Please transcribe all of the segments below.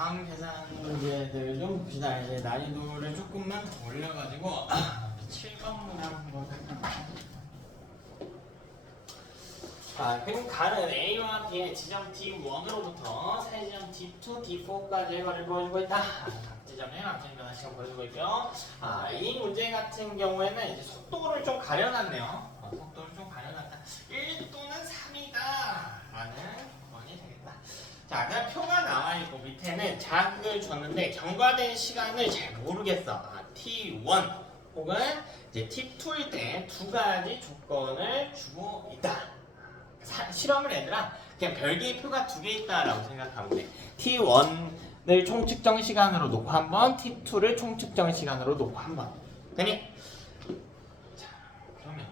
다음 계산 문제들 좀 봅시다. 이제 난이도를 조금만 올려가지고 7번 문제 한번 할까요? 그럼 가는 A와 B의 지점 D1으로부터 세 지점 D2, D4까지의 거리를 보여주고 있다. 각 지점에 앞전 변화시간 보여주고 있고요. 이 문제 같은 경우에는 이제 속도를 좀 가려놨네요. 속도를 좀 가려놨다. 1 또는 3이다 라는 건이 되겠다. 자, 그냥 표가 나와있고 밑에는 자극을 줬는데 경과된 시간을 잘 모르겠어. T1 혹은 이제 T2일 때 두 가지 조건을 주고 있다. 실험을 얘들아 그냥 별개의 표가 두 개 있다라고 생각하면 돼. T1을 총측정 시간으로 놓고 한 번, T2를 총측정 시간으로 놓고 한 번. 되니? 자, 그러면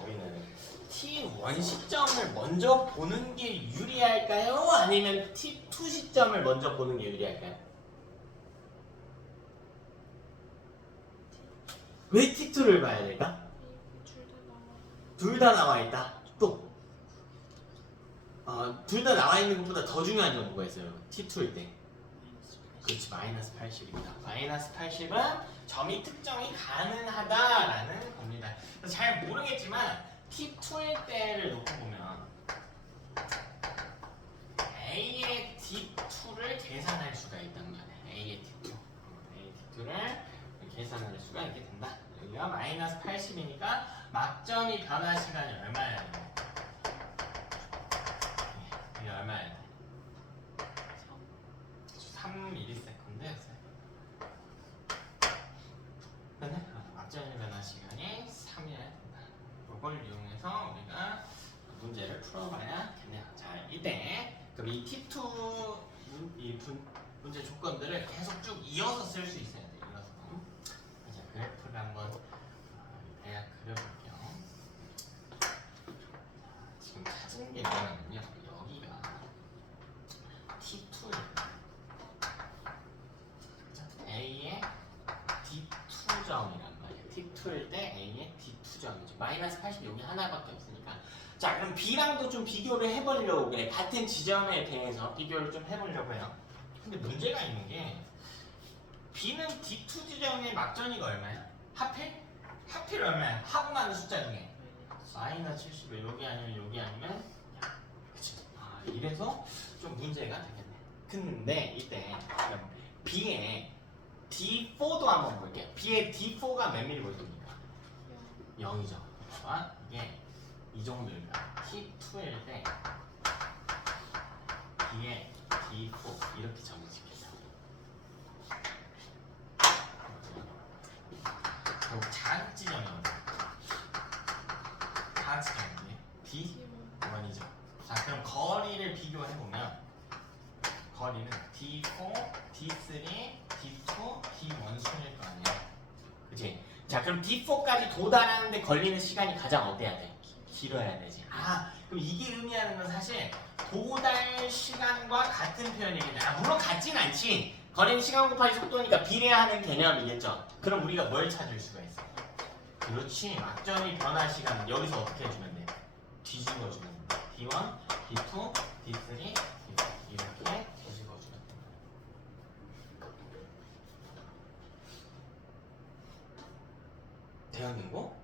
우리는 T1 시점을 먼저 보는 게 유리할까요? 아니면 T2 시점을 먼저 보는 게 유리할까요? 왜 T2를 봐야 될까? 둘 다 나와 있다. 또 둘 다 나와 있는 것보다 더 중요한 정보가 있어요. T2일 때. 그렇지, 마이너스 80입니다. 마이너스 80은 점이 특정이 가능하다라는 겁니다. 잘 모르겠지만 T2일 때를 놓고 보면 A의 D2를 계산할 수가 있단 말이에요. A의 D2. A의 D2를 계산할 수가 있게 된다. 여기가 마이너스 80이니까 막점이 변화 시간이 얼마예요? 이게 얼마야 돼? 3ms였어요. 그러면 막점의 변화 시간이 3이어야 된다. 이걸 이용해서 우리가 문제를 풀어봐야겠네요. 자, 이때 그럼 이 T2 문제 조건들을 계속 쭉 이어서 쓸 수 있어야 돼. 이어서. 자, 그래프를 한번 대략 그려볼게요. 지금 찾은 게 뭐냐면요. 여기가 T2예요. A의 D2점이란 말이에요. T2일 때 A의 D2점이죠. 마이너스 80 여기 하나밖에 없으니까. 자, 그럼 B랑도 좀 비교를 해보려고 그래. 같은 지점에 대해서 비교를 좀 해보려고 해요. 근데 문제가 있는 게 B는 D2 지점의 막전이가 얼마야? 하필 얼마야? 하고 많은 숫자 중에 마이너스 70에 여기 아니면 여기 아니면 그치? 이래서 좀 문제가 되겠네. 근데 이때 B의 D4도 한번 볼게요. B의 D4가 몇 미리 보입니까? 0이죠. 이게 이 정도일까? T2일 때 B의 D4 이렇게 적어질게요. 그리고 자극 지점이 어디야? 자극 지점이 D1이죠. 자, 그럼 거리를 비교해보면 거리는 D4, D3, D2, D1 순일 거 아니야. 그치? 자, 그럼 D4까지 도달하는데 걸리는 시간이 가장 어때야 돼? 길어야 되지. 그럼 이게 의미하는 건 사실 도달 시간과 같은 표현이겠네. 물론 같진 않지. 걸리는 시간 곱하기 속도니까 비례하는 개념이겠죠. 그럼 우리가 뭘 찾을 수가 있어? 그렇지. 막점이 변화 시간은 여기서 어떻게 해주면 돼? 뒤집어주면 돼. D1, D2, D3, D4 이렇게 뒤집어주면 돼. 되었는고?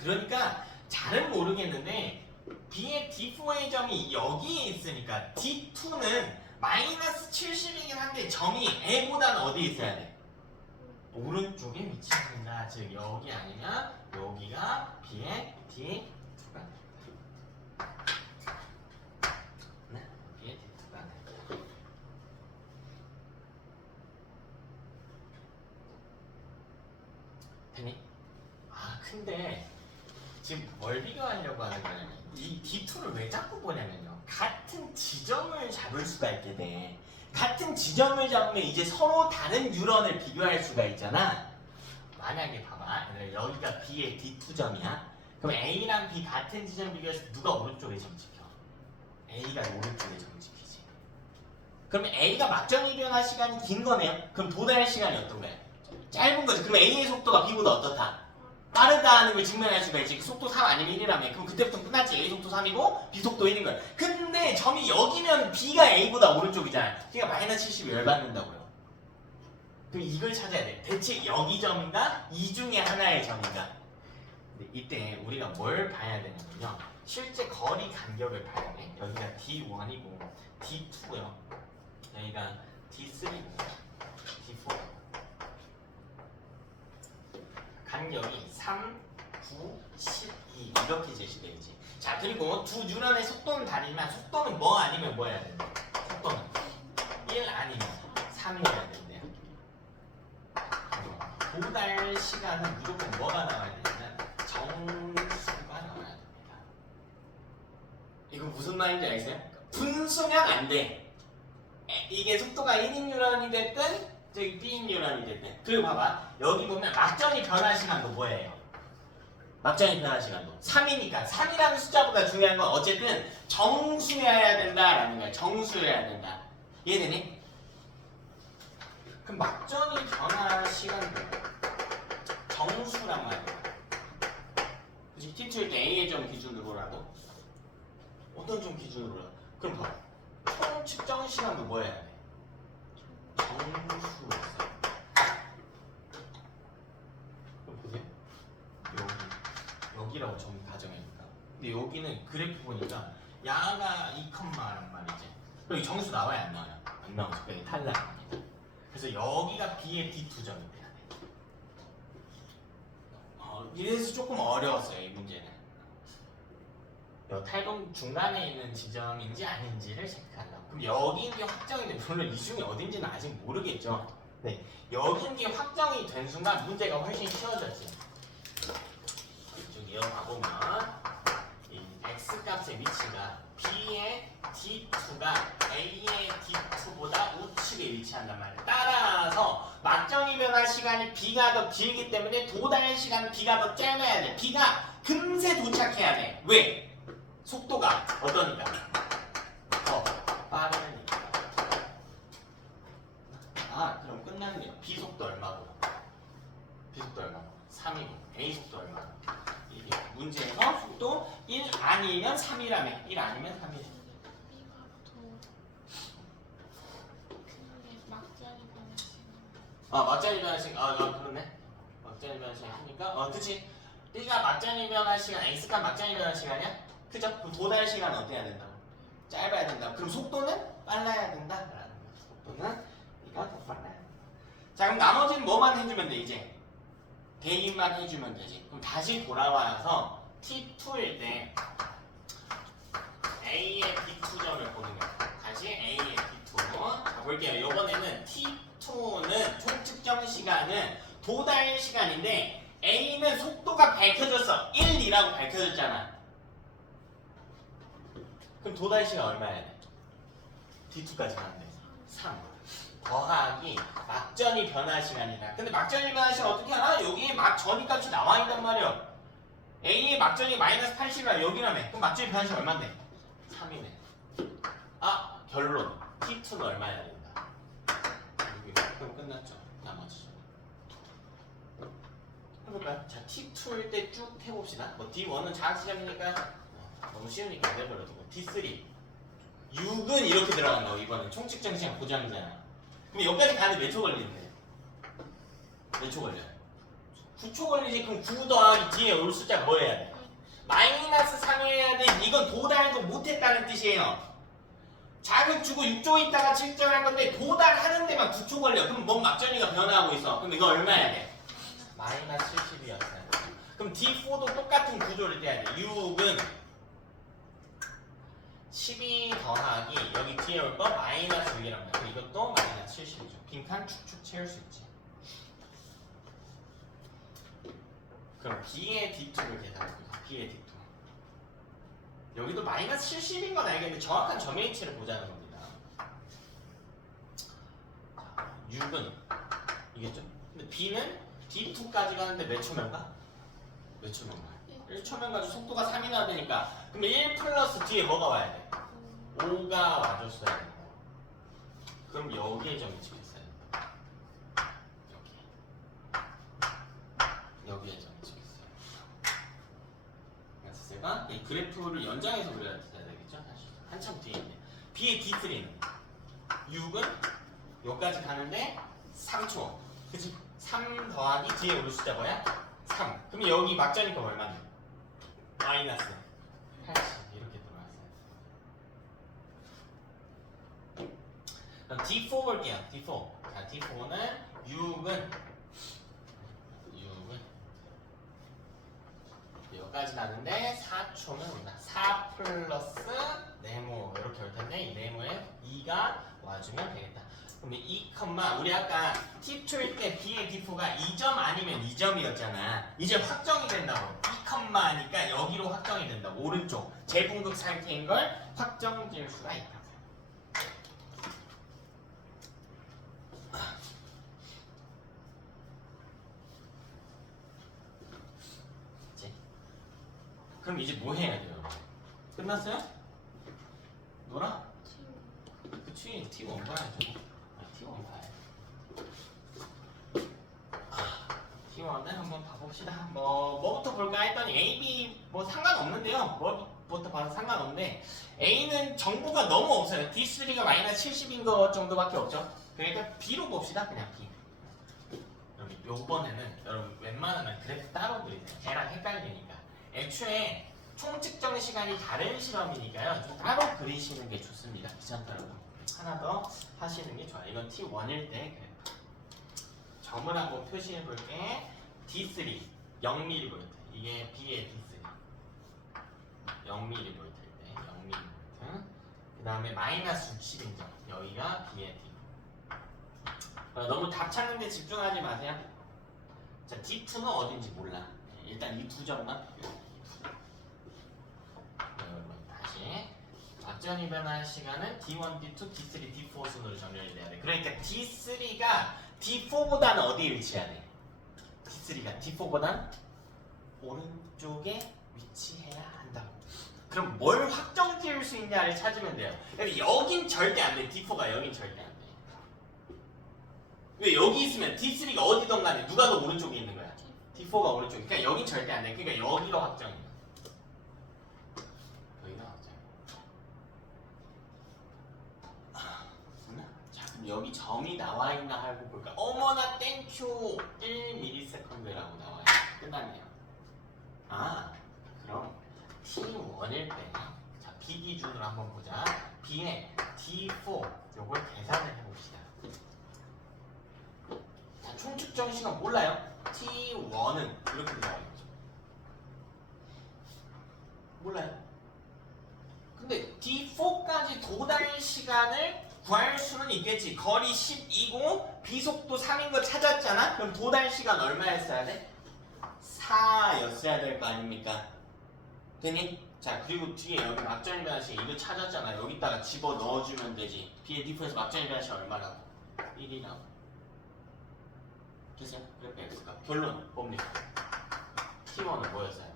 그러니까 잘은 모르겠는데 B의 D4의 점이 여기에 있으니까 D2는 마이너스 70이긴 한데 점이 A보다는 어디에 있어야 돼? 오른쪽에 위치한다. 즉 여기 아니면 여기가 B의 D2가 네, B의 D2가 되니? 근데 지금 뭘 비교하려고 하는 거냐면 이 D2를 왜 자꾸 보냐면요. 같은 지점을 잡을 수가 있게 돼. 같은 지점을 잡으면 이제 서로 다른 뉴런을 비교할 수가 있잖아. 만약에 봐봐. 여기가 B의 D2점이야. 그럼 A랑 B 같은 지점 비교해서 누가 오른쪽에 점 찍혀? A가 오른쪽에 점 찍히지. 그러면 A가 막점이 변화 시간이 긴 거네요. 그럼 도달 시간이 어떤 거야? 짧은 거죠. 그럼 A의 속도가 B보다 어떻다? 빠르다는 걸 증명할 수가 있지. 속도 3 아니면 1이라며. 그럼 그때부터 끝났지. A 속도 3이고 B 속도 1인 거야. 근데 점이 여기면 B가 A보다 오른쪽이잖아. 그러니까 마이너스 70이 열받는다고요. 그럼 이걸 찾아야 돼. 대체 여기 점인가? 이 중에 하나의 점인가? 근데 이때 우리가 뭘 봐야 되냐면요. 실제 거리 간격을 봐야 돼. 여기가 D1이고 D2고요. 여기가 D3고 D4. 간격이 3, 9, 12 이렇게 제시되지. 자, 그리고 두 뉴런의 속도는 다르지만 속도는 뭐 아니면 뭐 해야 된대? 속도는 1 아니면 3이어야 된대요. 도달 시간은 무조건 뭐가 나와야 되냐면 정수가 나와야 됩니다. 이거 무슨 말인지 알겠어요? 분수면 안 돼. 이게 속도가 1인 뉴런이 됐든 저기 B인 뉴런이 됐든. 그리고 봐봐. 여기 보면 막전이 변화 시간도 뭐예요? 막전이 변화 시간도 3이니까 3이라는 숫자보다 중요한 건 어쨌든 정수여야 된다라는 거야. 정수여야 된다. 이해되니? 그럼 막전이 변화 시간도 정수란 말이야. 그치? T2일 때 A의 점 기준으로라도 어떤 점 기준으로라도 그럼 봐. 총 측정 시간도 뭐 해야 돼? 정수였어요. 그럼 보세요. 여기라고 점 가정해니까. 근데 여기는 그래프 보니까 야가 2컴마란 말이지. 그럼 이 정수 나와야 안 나와요? 안 나오죠. 그러니까 탈락입니다. 그래서 여기가 B의 D2점이 돼야 돼. 이래서 조금 어려웠어요, 이 문제는. 탈동 중간에 있는 지점인지 아닌지를 체크한다고. 그럼 여기인 게 확정이 돼. 물론 이 중에 어딘지는 아직 모르겠죠. 네, 여기인 게 확정이 된 순간 문제가 훨씬 쉬워졌지. 이쪽 이어가 보면 이 x 값의 위치가 B의 D2가 A의 D2보다 우측에 위치한단 말이에요. 따라서 막정이 변화 시간이 B가 더 길기 때문에 도달 시간 B가 더 짧아야 돼. B가 금세 도착해야 돼. 왜? 속도가 어떠니까? 더 빠르니까. 그럼 끝나는 게 B 속도 얼마고? B 속도 얼마고? 3이고 A 속도 얼마고? 이게 문제에서 속도 1 아니면 3이라며. 1 아니면 3이래. 막장이 변화 시간. 그러네. 막장이 변화 시간 하니까 그치. B가 막장이 변화 시간, X가 막장이 변화 시간이야? 그죠? 그럼 도달 시간 어때야 된다고? 짧아야 된다고. 그럼 속도는 빨라야 된다. 속도는 이가 더 빨라야 된다. 자, 그럼 나머지는 뭐만 해주면 돼 이제? 대입만 해주면 되지. 그럼 다시 돌아와서 T2일 때 A의 D2점을 보는 거야. 다시 A의 D2. 자, 볼게요. 이번에는 T2는 총측정 시간은 도달 시간인데 A는 속도가 밝혀졌어. 1이라고 밝혀졌잖아. 그럼 도달 시간 얼마야 돼? D2까지 가는데 3 더하기 막전이 변화 시간이다. 근데 막전이 변화 시간 어떻게 하나? 여기에 막전이 값이 나와 있단 말이야. A의 막전이 마이너스 80이라 여기라며. 그럼 막전이 변화 시간 얼마인데? 3이네. 결론. T2는 얼마야 된다. 그럼 끝났죠. 나머지. 해볼까요? 자, T2일 때 쭉 해봅시다. 뭐 D1은 자학시점이니까 너무 쉬우니까 내버려두고. D3 6은 이렇게 들어간다고. 이번엔 총측정 시간 보장이잖아. 그럼 여기까지 가는데 몇 초 걸리는데? 몇 초 걸려요? 9초 걸리지. 그럼 9 더하기 뒤에 올 숫자 뭐 해야 돼? 마이너스 3 해야 돼. 이건 도달도 못했다는 뜻이에요. 자극 주고 6초 있다가 측정할 건데 도달하는 데만 9초 걸려. 그럼 뭔 막전이가 변화하고 있어. 그럼 이거 얼마야 돼? 마이너스 70이었어요. 그럼 D4도 똑같은 구조를 떼야 돼. 6은 12 더하기 여기 뒤에 올 거 마이너스 6이란 말이야. 이것도 마이너스 70이죠. 빈칸 축축 채울 수 있지. 그럼 B의 D2를 계산해보자. B의 D2. 여기도 마이너스 70인 건 알겠는데 정확한 점의 위치를 보자는 겁니다. 자, 6은 이겠죠? 근데 B는 D2까지 가는데 몇 초면 가? 몇 초면 가? 1초면 가지고 속도가 3이 나야 되니까 그러면 1 플러스 뒤에 뭐가 와야 돼? 5가 와줬어야 된다. 그럼 여기에 점이 찍혔어야 된다. 여기에 점이 찍혔어요. 그래프를 연장해서 그려야 되겠죠? 사실 한참 뒤에 있네. B의 D3는 6은 여기까지 가는데 3초. 그치? 3 더하기 뒤에 오를 숫자 뭐야? 3. 그럼 여기 막자니까 얼마냐? 마이너스 80 이렇게 들어왔어요. 그럼 D4 볼게요. D4. 자, D4는 6은 여기까지 가는데 4초면 온다. 4 플러스 네모 이렇게 올 텐데 이 네모에 2가 와주면 되겠다. 그러면 2, 우리 아까 T2일 때 B의 D4가 2점 아니면 2점이었잖아. 이제 확정이 된다고. 2, 니까 여기로 확정이 된다. 오른쪽 제분극 상태인 걸 확정 지을 수가 있다. 그럼 이제 뭐 해야 돼요? 끝났어요? 놀아? 그치, T1 봐야죠. T1 봐야죠. T1을 한번 봐봅시다. 뭐부터 볼까 했더니 A, B 뭐 상관없는데요. 뭐부터 봐도 상관없는데 A는 정보가 너무 없어요. D3가 마이너스 70인 것 정도밖에 없죠. 그러니까 B로 봅시다. 그냥 B. 여러분 요번에는 여러분 웬만하면 그래프 따로 그리세요. 걔랑 헷갈리니까. 애초에 총측정 시간이 다른 실험이니까요. 좀 따로 그리시는 게 좋습니다. 귀찮더라고. 하나 더 하시는 게 좋아요. 이건 T1일 때 그래프. 점을 한번 표시해 볼게. D3 0mV. 이게 B의 D3 0mV일 때 0mV. 그 다음에 마이너스 60인점. 여기가 B의 D. 너무 답 찾는데 집중하지 마세요. 자, D2는 어딘지 몰라. 일단 이 두 점만 비교해요. 다시 막전이 변할 시간은 D1, D2, D3, D4 순으로 정렬이 돼야 돼. 그러니까 D3가 D4보다는 어디에 위치해야 돼? D3가 D4보다는 오른쪽에 위치해야 한다고. 그럼 뭘 확정 지을 수 있냐를 찾으면 돼요. 여긴 절대 안 돼. D4가 여긴 절대 안 돼. 왜 여기 있으면 D3가 어디든 간에 누가 더 오른쪽에 있는 거야? D4가 오른쪽. 그러니까 여긴 절대 안 돼. 그러니까 여기로 확정이야. 여기로 확정. 자, 그럼 여기 점이 나와 있나 하고 볼까? 어머나 땡큐 1ms라고 나와요. 끝났네요. 그럼 T1일 때, 자, B 기준으로 한번 보자. B의 D4 요걸 계산을 해봅시다. 자, 총측정 시간 몰라요? T1은 이렇게 나와있죠. 몰라요? 근데 D4까지 도달 시간을 구할 수는 있겠지. 거리 10이고 비속도 3인 거 찾았잖아? 그럼 도달 시간 얼마였어야 돼? 4였어야 될 거 아닙니까? 되니? 자, 그리고 뒤에 여기 막전이 변화시 이거 찾았잖아. 여기다가 집어 넣어주면 되지. B의 D4에서 막전이 변화시 얼마라고? 1이라고. 됐어요? 그래프 X가. 결론 뭡니까? T1은 뭐였어야 돼?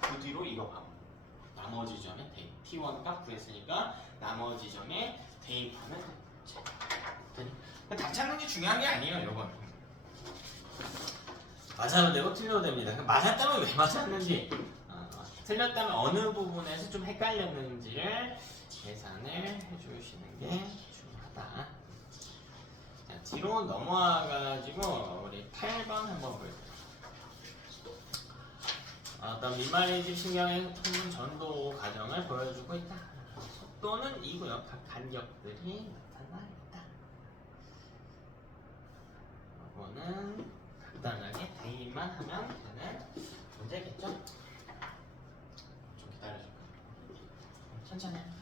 그 뒤로 이거 봐. 나머지 점에 대입. T1 값 구했으니까 나머지 점에 대입하면 되니? 답 찾는 게 중요한 게 아니에요, 요건. 맞아도 되고 틀려도 됩니다. 맞았다면 왜 맞았는지, 틀렸다면 어느 부분에서 좀 헷갈렸는지를 계산을 해주시는 게 중요하다. 자, 뒤로 넘어와가지고 우리 8번 한번 볼게요. 어떤 미말리집 신경의 통신 전도 과정을 보여주고 있다. 속도는 이고요. 각 간격들이 나타나 있다. 이거는 간단하게 대입만 하면 되는 문제겠죠? 좀 기다려줄까요? 천천히 할게요.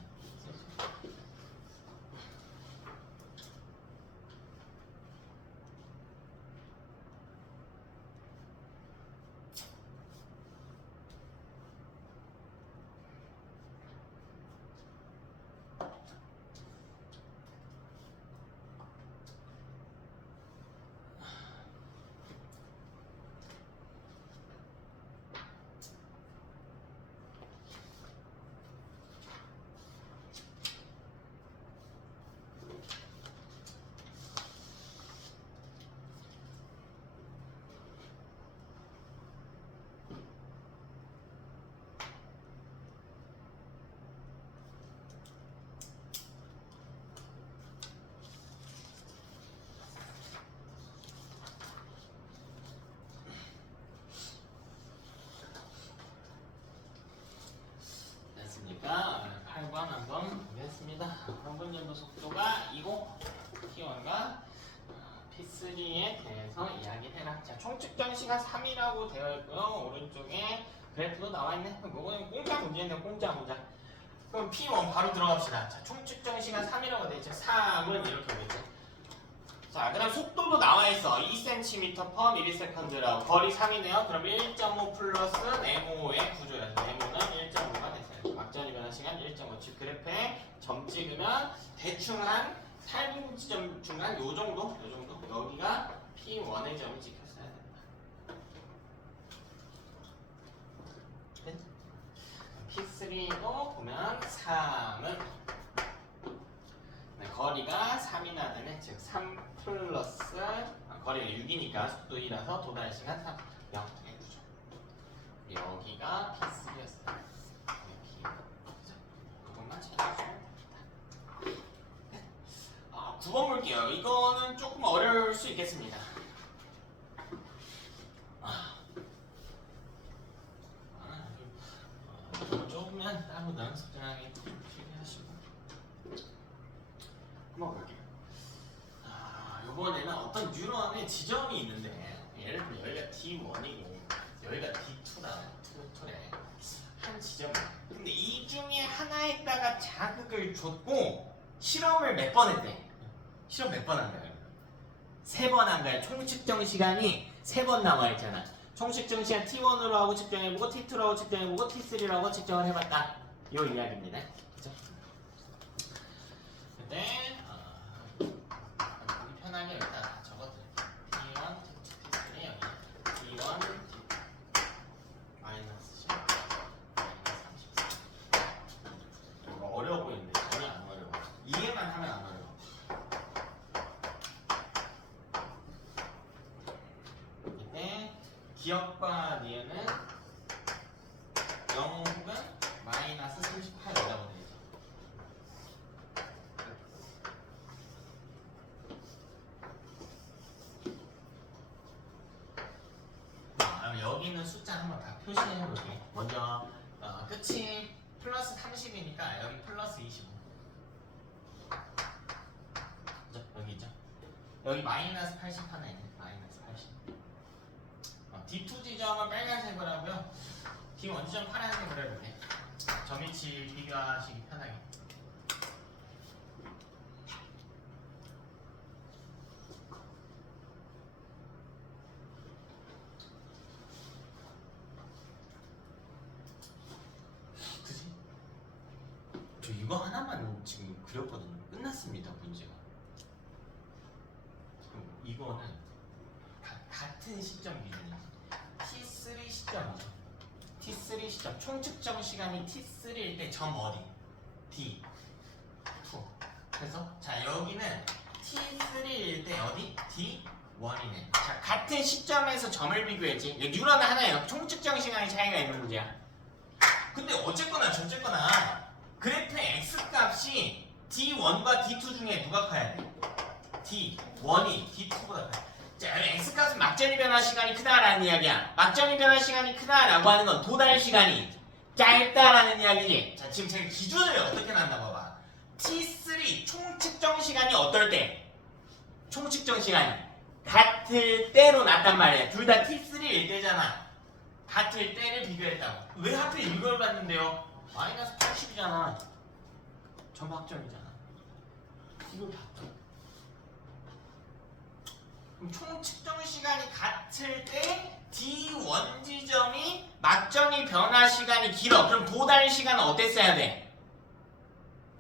속도가 이고 T1과 P3에 대해서 이야기를 해라. 자, 총 측정 시간 3이라고 되어 있고요. 오른쪽에 그래프도 나와 있네. 그럼 이거는 공짜 문제인데 공짜 문제. 그럼 P1 바로 들어갑시다. 자, 총 측정 시간 3이라고 되어 있죠. 3은 이렇게 되죠. 자, 그 다음 속도도 나와 있어. 2cm/ms라고. 거리 3이네요. 그럼 1.5 플러스 네모의 구조야. 네모는 1.5가 됐어요. 막전이 변화 시간 1.5. 즉 그래프에 점 찍으면 대충 한 8분 지점 중간 요 정도? 여기가 P1의 점이 찍혔어야 된다. P3도 보면 3은 거리가 3이나 되네. 즉 3 플러스 거리가 6이니까 속도 2라서 도달 시간 3 0의 구조. 여기가 P3였어요. 그것만 찾아주시면 됩니다. 9번 볼게요. 이거는 조금 어려울 수 있겠습니다. 조금만 따로 연습장에 필요하시고 한번 볼게요. 이번에는 어떤 뉴런의 지점이 있는데 예를 들면 여기가 D1이고 여기가 D2래 한 지점이야. 근데 이 중에 하나에다가 자극을 줬고 실험을 몇 번 했대? 실험 몇 번 한 거야? 3번 한 거야. 총 측정 시간이 3번 나와 있잖아. 총 측정 시간 T1으로 하고 측정해보고 T2로 하고 측정해보고 T3로 하고 측정을 해봤다. 이 이야기입니다. 그죠? 근데 편하게 일단 다 적어드릴게요. T1, T2, T3 여기 T1, T2 마이너스 10, 마이너스 34. 이거 어려워 보이는데 전혀 안 어려워. 이해만 하면 안 어려워. 이때 기억과 니은은 0 혹은 마이너스 38이라고 되어 있죠. 그럼 여기 있는 숫자 한번 다 표시해 볼게요. 먼저 끝이 플러스 30이니까 여기 플러스 25. 그죠? 여기 있죠? 여기 마이너스 80 하나 있네. 마이너스 80. D2 지점은 빨간색으로 하고요. D1 지점 파란색으로 해볼게요. 점위치 비교하시기 편하게. 그지? 저 이거 하나만 지금 그렸거든요. 끝났습니다, 문제가. 그럼 이거는 같은 시점 기준이야. T3 시점이죠. T3 시점 총 측정 시간이 T3일 때 점 어디? D2. 그래서 자 여기는 T3일 때 어디? D1이네. 자 같은 시점에서 점을 비교했지. 뉴런 하나예요. 총 측정 시간이 차이가 있는 문제야. 근데 어쨌거나 저쨌거나 그래프의 x 값이 D1과 D2 중에 누가 커야 돼? D1이 D2보다 커야 돼. 자, x 값은 막전이 변화 시간이 크다라는 이야기야. 막전이 변화 시간이 크다라고 하는 건 도달 시간이 짧다라는 이야기지. 자, 지금 제가 기준을 어떻게 놨나 봐봐. T3 총 측정 시간이 어떨 때? 총 측정 시간이 같을 때로 놨단 말이야. 둘 다 T3일 때잖아. 같을 때를 비교했다고. 왜 하필 이걸 봤는데요? 마이너스 80이잖아. 전박점이잖아. 이걸 봤죠. 그럼 총 측정 시간이 같을 때 D1 지점이 막전이 변화 시간이 길어. 그럼 도달 시간은 어땠어야 돼?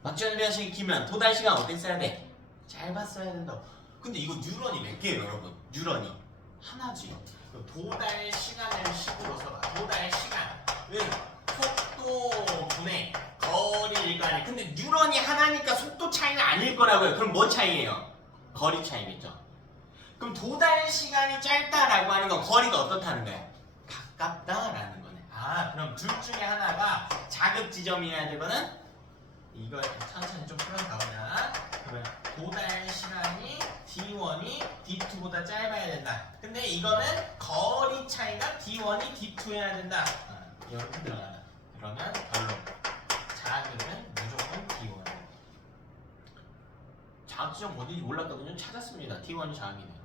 막전이 변화 시간이 길면 도달 시간 어땠어야 돼? 짧았어야 된다고. 근데 이거 뉴런이 몇 개예요, 여러분? 뉴런이 하나지. 도달 시간을 식으로 써봐. 도달 시간은 속도 분의 거리일 거 아니야. 근데 뉴런이 하나니까 속도 차이는 아닐 거라고요. 그럼 뭐 차이예요? 거리 차이겠죠. 그럼 도달 시간이 짧다라고 하는 건 거리가 어떻다는 거야? 가깝다라는 거네. 그럼 둘 중에 하나가 자극 지점이어야 되거든? 이걸 천천히 좀 풀어가보자. 그러면 도달 시간이 D1이 D2보다 짧아야 된다. 근데 이거는 거리 차이가 D1이 D2여야 된다. 이렇게 들어가다. 그러면 결론. 자극은 무조건 D1. 자학 지점 어딘지 몰랐거든요. 찾았습니다. T1이 자학이네요.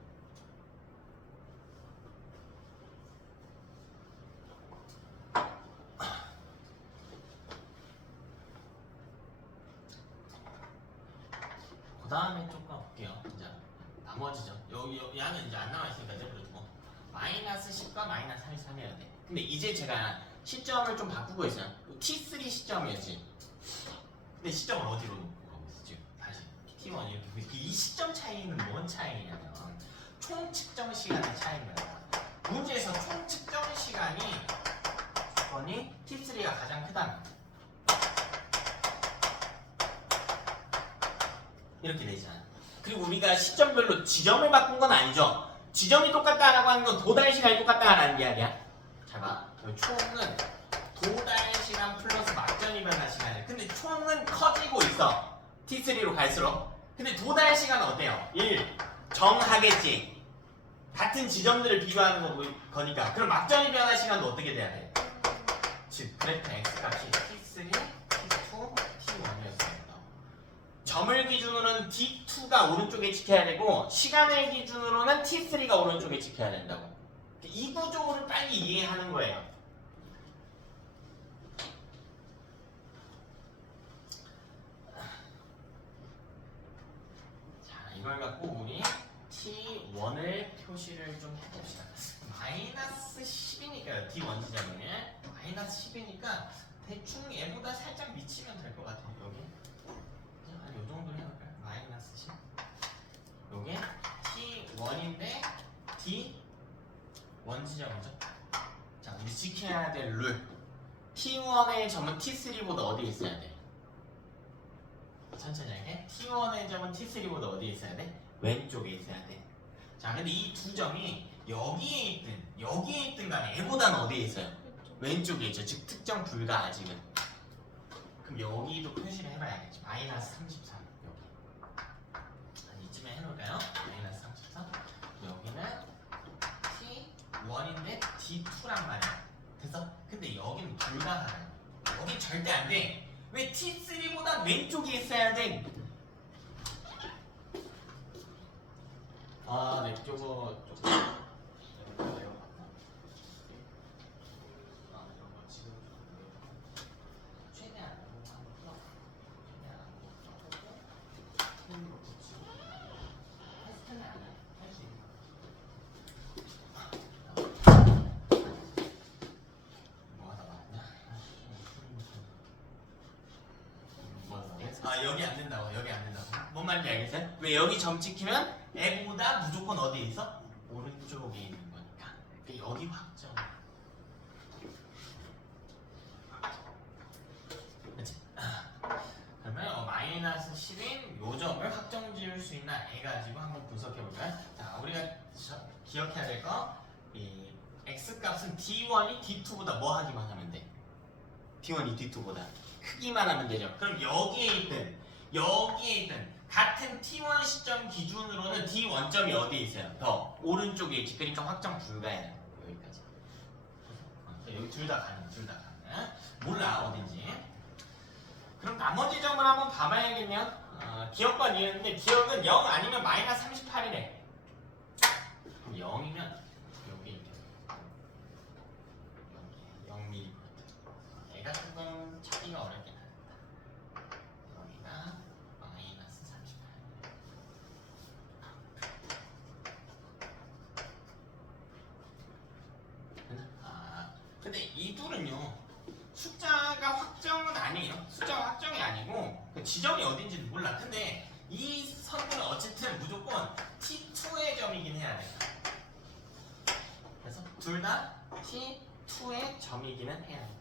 그 다음에 조금 볼게요. 이제 나머지죠. 여기 양은 이제 안 남아있으니까 내버려두고 마이너스 10과 마이너스 33 해야 돼. 근데 이제 제가 시점을 좀 바꾸고 있어요. T3 시점이었지. 근데 시점을 어디로 놓고 가고 있어 지금? 다시 T1 이렇게 보이지. 이 시점 차이는 뭔 차이냐면 총 측정 시간의 차이입니다. 문제에서 총 측정 시간이 조건이 T3가 가장 크다. 이렇게 되잖아. 그리고 우리가 시점별로 지점을 바꾼 건 아니죠. 지점이 똑같다라고 하는 건 도달 시간이 똑같다라는 이야기야. 자 봐. 총은 도달 시간 플러스 막전이 변화 시간이야. 근데 총은 커지고 있어. T3로 갈수록. 근데 도달 시간은 어때요? 1. 정하겠지. 같은 지점들을 비교하는 거니까. 그럼 막전이 변화 시간도 어떻게 돼야 돼? 즉 그래프 X값이 T3, T2, T1이었습니다. 점을 기준으로는 D2가 오른쪽에 지켜야 되고 시간을 기준으로는 T3가 오른쪽에 지켜야 된다고. 이 구조를 빨리 이해하는 거예요. 자, 이걸 갖고 우리 T1을 표시를 좀 해봅시다. 마이너스 10이니까요. D1 지점은 마이너스 10이니까 대충 얘보다 살짝 미치면 될 것 같아요. 여기 한 요 정도 해볼까요? 마이너스 10. 요게 T1인데 D1 지점이죠. 자, 우리 지켜야 될 룰. T1의 점은 T3보다 어디에 있어야 돼? 천천히 할게. T1의 점은 T3보다 어디에 있어야 돼? 왼쪽에 있어야 돼. 자, 근데 이 두 점이 여기에 있든 간에 얘보다는 어디에 있어요? 왼쪽에 있죠. 즉 특정 불가 아직은. 그럼 여기도 표시를 해봐야겠지. 마이너스 33 여기. 한 이쯤에 해놓을까요? 마이너스 33. 여기는 T1인데 D2란 말이야. 됐어? 근데 여기는 불가하다. 여긴 절대 안 돼. 왜 T3보다 왼쪽에 있어야 돼? 아, 네, 저거 여기 안 된다고. 여기 안 된다고. 뭔 말인지 알겠어요? 왜 여기 점 찍히면 애보다 무조건 어디에 있어? 오른쪽에 있는 거니까. 그러니까 여기 확정. 그렇지? 그러면 마이너스 10인 요 점을 확정 지을 수 있나 해 가지고 한번 분석해 볼까요? 자, 우리가 기억해야 될 거, 이 x 값은 D1이 D2보다 뭐 하기만 하면 돼? D1이 D2보다 크기만 하면 되죠. 그럼 여기에 있든 같은 T1 시점 기준으로는 D1점이 어디에 있어요? 더 오른쪽에 있지. 그러니까 확정 불가해요. 여기까지. 여기 둘 다 가능. 몰라 어딘지. 그럼 나머지 점을 한번 봐봐야겠네요. 기억과 니은인데 기억은 0 아니면 마이너스 38이래. 그럼 0이면 여기 있죠. 0mm. 얘가 조금 찾기가 어렵긴 합니다. 여기가 마이너스 38. 근데 이 둘은요 숫자가 확정은 아니에요. 숫자가 확정이 아니고 그 지점이 어딘지는 몰라. 근데 이 선들은 어쨌든 무조건 T2의 점이긴 해야 돼. 그래서 둘 다 T2의 점이기는 해야 돼.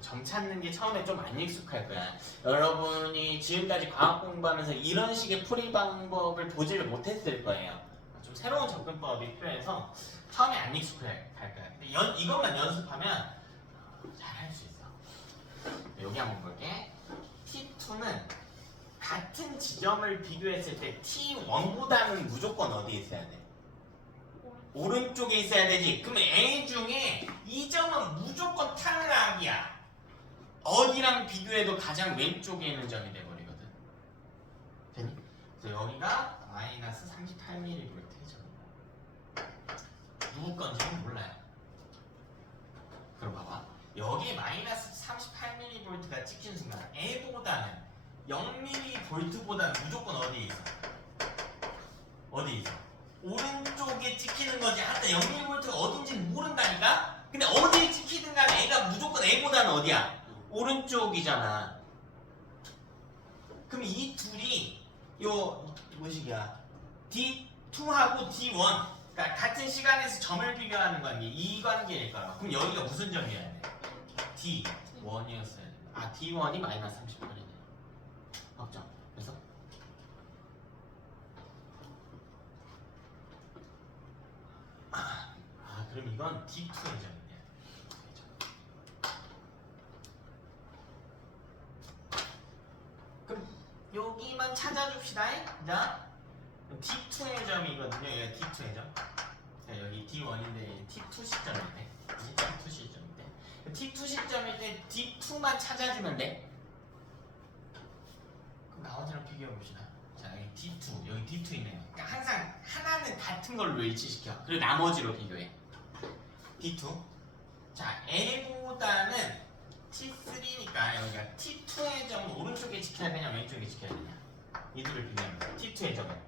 점 찾는 게 처음에 좀 안 익숙할 거야. 여러분이 지금까지 과학 공부하면서 이런 식의 풀이 방법을 보지를 못했을 거예요. 좀 새로운 접근법이 필요해서 처음에 안 익숙할 거야. 근데 이것만 연습하면 잘 할 수 있어. 여기 한번 볼게. T2는 같은 지점을 비교했을 때 T1보다는 무조건 어디에 있어야 돼? 오른쪽에 있어야 되지. 그러면 A 중에 이 점은 무조건 탈락이야. 여기랑 비교해도 가장 왼쪽에 있는 점이 돼버리거든. 되니? 그래서 여기가 마이너스 38mV의 점이야. 누구 건지는 몰라요. 그럼 봐봐. 여기에 마이너스 38mV가 찍힌 순간 A보다는 0mV보다는 무조건 어디에 있어? 어디에 있어? 오른쪽에 찍히는 거지. 한때 0mV가 어딘지는 모른다니까? 근데 어디에 찍히든 간에 A가 무조건 A보다는 어디야? 오른쪽이잖아. 그럼 이 둘이 요 뭐식이야? D2하고 D1 그러니까 같은 시간에서 점을 비교하는 관계 이 관계일 거야. 그럼 여기가 무슨 점이어야 돼? D1이었어야 돼. 아 D1이 마이너스 38이네. 확정. 그래서 그럼 이건 D2의 점이네. 그럼 여기만 찾아줍시다. 자, D2의 점이거든요. 여기가 D2의 점. 자, 여기 D1인데 T2 시점인데 T2 시점인데 T2 시점일 때 D2만 찾아주면 돼. 그럼 나머지랑 비교해봅시다. 자, 여기 D2, 여기 D2 있네요. 그러니까 항상 하나는 같은 걸로 일치시켜. 그리고 나머지로 비교해. D2. 자, A보다는 T3니까 여기가 T2의 점은 오른쪽에 지켜야 되냐 왼쪽에 지켜야 되냐? 이 둘을 비교하면 T2의 점은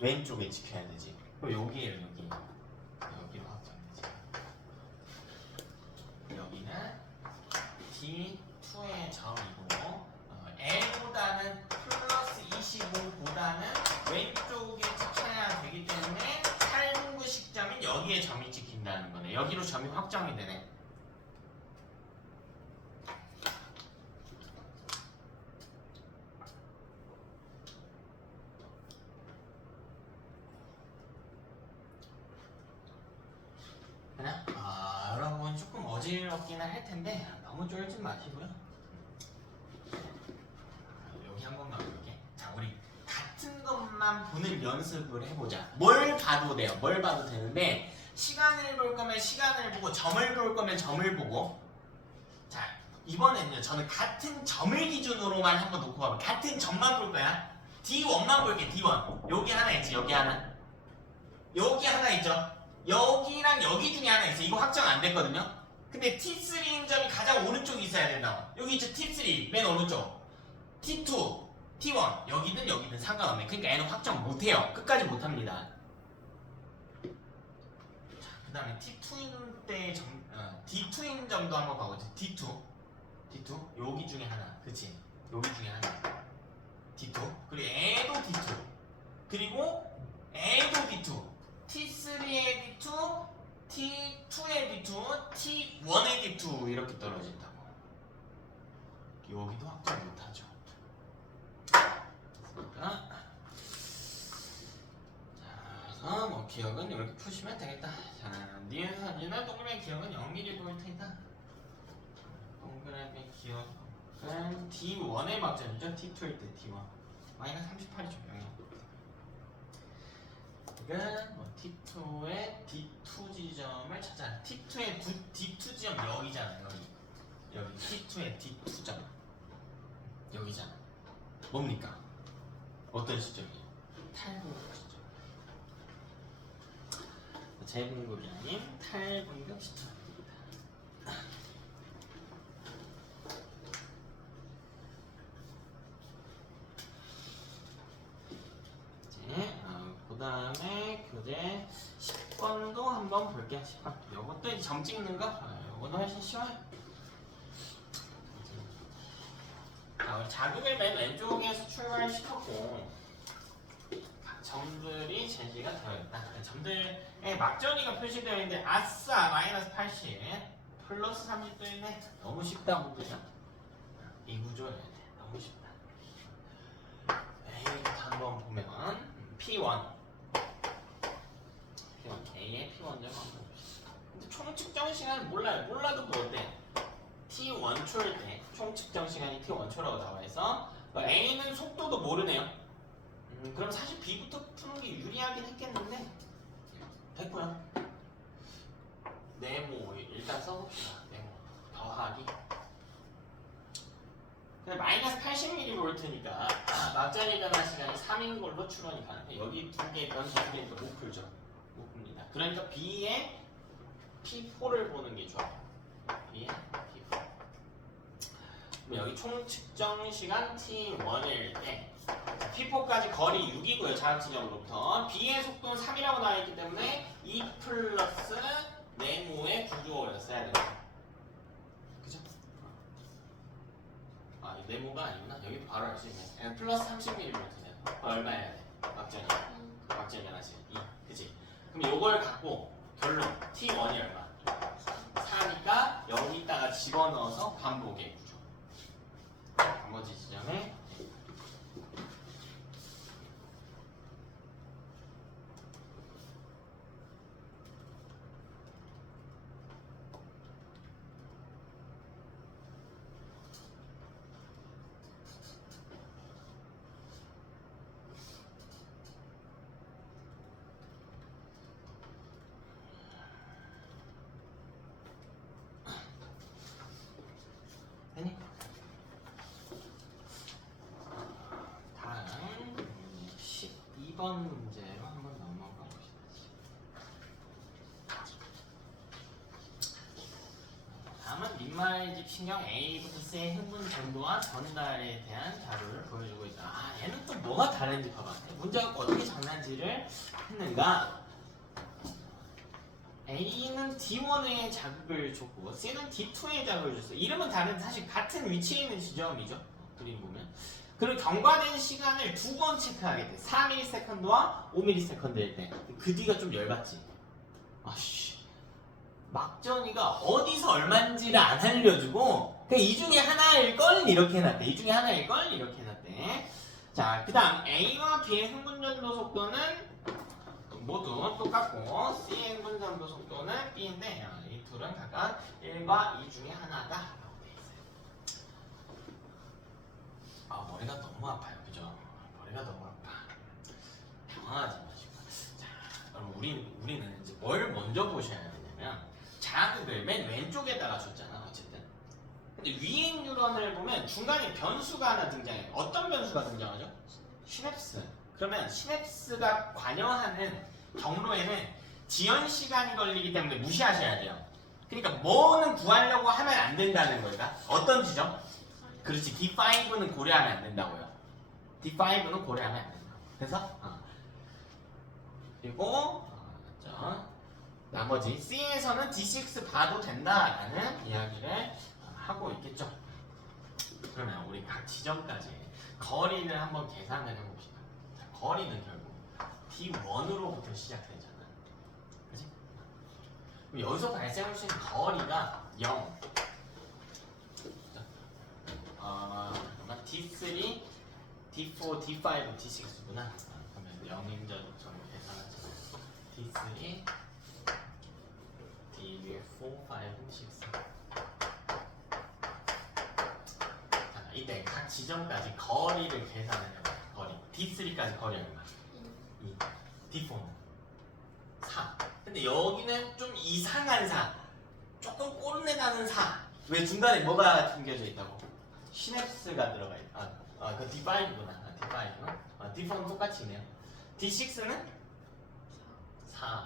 왼쪽에 지켜야 되지. 그럼 여기에요, 여기. 여기로 확정되지. 여기는 D2의 점이고 A보다는 플러스 25보다는 왼쪽에 지켜야 되기 때문에 8분구 시점인 여기에 점이 찍힌다는 거네. 여기로 점이 확정이 되네. 그냥 여러분 조금 어지럽기는 할 텐데 너무 쫄지 마시고요. 여기 한 번만 볼게. 자, 우리 같은 것만 보는 연습을 해보자. 뭘 봐도 돼요. 뭘 봐도 되는데 시간을 볼 거면 시간을 보고 점을 볼 거면 점을 보고. 자, 이번에는요. 저는 같은 점을 기준으로만 한번 놓고 가면 같은 점만 볼 거야. D1만 볼게. D1. 여기 하나 있지. 여기 하나. 여기 하나 있죠. 여기랑 여기 중에 하나 있어. 이거 확정 안 됐거든요. 근데 T3인 점이 가장 오른쪽에 있어야 된다. 여기 있죠. T3 맨 오른쪽. T2, T1 여기든 상관없네. 그러니까 얘는 확정 못해요. 끝까지 못합니다. 자, 그 다음에 T2인 때 D2인 점도 한번 봐보자. D2 여기 중에 하나. 그치? 여기 중에 하나. D2 그리고 A도 D2 그리고 A도 D2 T3의 D2, T2의 D2, T1의 D2 이렇게 떨어진다고. 여기도 확정 못하죠. 그러니까 자, 그래서 뭐 기억은 이렇게 푸시면 되겠다. 자, 니은 사진은 동그라미 기억은 0mV이다. 동그라미 기억은 D1의 막점이죠. T2일 때 D1 마이너스 38이죠. 이건 뭐 T2의 D2 지점을 찾아. T2의 D2 지점 여기잖아. 여기 T2의 D2 점 여기잖아. 뭡니까? 어떤 시점이에요? 탈분격 시점. 재분급이 아닌 탈분격 시점입니다. 그 다음에 교재 10번도 한번 볼게요. 10번. 요것도 이제 점 찍는 거, 요거는 훨씬 쉬워요. 자, 우리 자극을 맨 왼쪽에서 출발시켰고, 점들이 제시가 되어 있다. 점들에 막전이가 표시되어 있는데, 아싸! 마이너스 80, 플러스 30도 있네. 너무 쉽다, 문제가. 이 구조를 해야 돼. 너무 쉽다. 이것도 한번 보면, P1 A의 P1점 한번 봅시다. 근데 총 측정 시간 몰라요. 몰라도 뭐 어때? T1 초일 때 총 측정 시간이 T1 초라고 나와 있어. A는 속도도 모르네요. 그럼 사실 B부터 푸는 게 유리하긴 했겠는데 됐고요. 네모 일단 써봅시다. 네모 더하기 30mV니까 막전이 변화 시간이 3인 걸로 추론이 가능해. 여기 두 개 변수 두 개니까 못 풀죠. 못 풉니다. 그러니까 B의 P4를 보는 게 좋아요. B의 P4. 그럼 여기 총 측정 시간 T1일 때 P4까지 거리 6이고요. 자각 지점으로부터. B의 속도는 3이라고 나와 있기 때문에 2 플러스 네모의 구조를 써야 돼요. 그죠? 아, 이 네모가 아니구나. 여기도 바로 알 수 있네. N 플러스 30mm면 얼마 해야 돼? 막전이. 막전이 하나씩. 2. 그치? 그럼 요걸 갖고 결론 T1이 얼마? 4니까 여기다가 집어넣어서 반복의 구조. 나머지 지점에 되니? 다음 12번 문제로 한번 넘어가 봅시다. 다음은 민마의 집 신경 A부터 C의 흥분 정도와 전달에 대한 자료를 보여주고 있다. 아, 얘는 또 뭐가 다른지 봐봐. 문제가 어떻게 장난질을 했는가? A는 D1에 자극을 줬고 C는 D2에 자극을 줬어. 이름은 다른데 사실 같은 위치에 있는 지점이죠. 그림 보면. 그리고 경과된 시간을 두 번 체크하게 돼. 4ms와 5ms일 때. 그 뒤가 좀 열받지. 아씨. 막전이가 어디서 얼마인지를 안 알려주고 그냥 이 중에 하나일 걸 이렇게 해놨대. 이 중에 하나일 걸 이렇게 해놨대. 자, 그 다음 A와 B의 흥분전도 속도는 모두 똑같고 C의 흥분전도 속도는 B인데 이 둘은 각각 1과 2 중에 하나다 라고 돼 있어요. 아, 머리가 너무 아파요. 그죠? 머리가 너무 아파. 당황하지 마시고. 자, 그럼 우리는 이제 뭘 먼저 보셔야 되냐면 자극을 맨 왼쪽에다가 줬잖아. 어쨌든. 근데 위행 뉴런을 보면 중간에 변수가 하나 등장해요. 어떤 변수가 등장하죠? 시냅스. 그러면 시냅스가 관여하는 경로에는 지연 시간이 걸리기 때문에 무시하셔야 돼요. 그러니까 뭐는 구하려고 하면 안 된다는 거니까 어떤 지점? 그렇지. D5는 고려하면 안 된다고요. D5는 고려하면 안 된다. 그래서 그리고 나머지 C에서는 D6 봐도 된다라는 이야기를 하고 있겠죠. 그러면 우리 각 지점까지 거리를 한번 계산을 해봅시다. 자, 거리는 결국 D1으로부터 시작되잖아. 그치? 그럼 여기서 발생할 수 있는 거리가 0. 잠깐만. D3, D4, D5, D6구나. 그러면 0인 점을 계산하자. D3, D4, 5, 6. 이때 각 지점까지 거리를 계산을 해봐요. 거리. D3까지 거리 얼마? 2. D4는 4. 근데 여기는 좀 이상한 4. 조금 꼴내 나는 4. 왜 중간에 뭐가 숨겨져 있다고? 시냅스가 들어가 있다. 그 D5구나. D5. D4는 똑같이 있네요. D6는 4.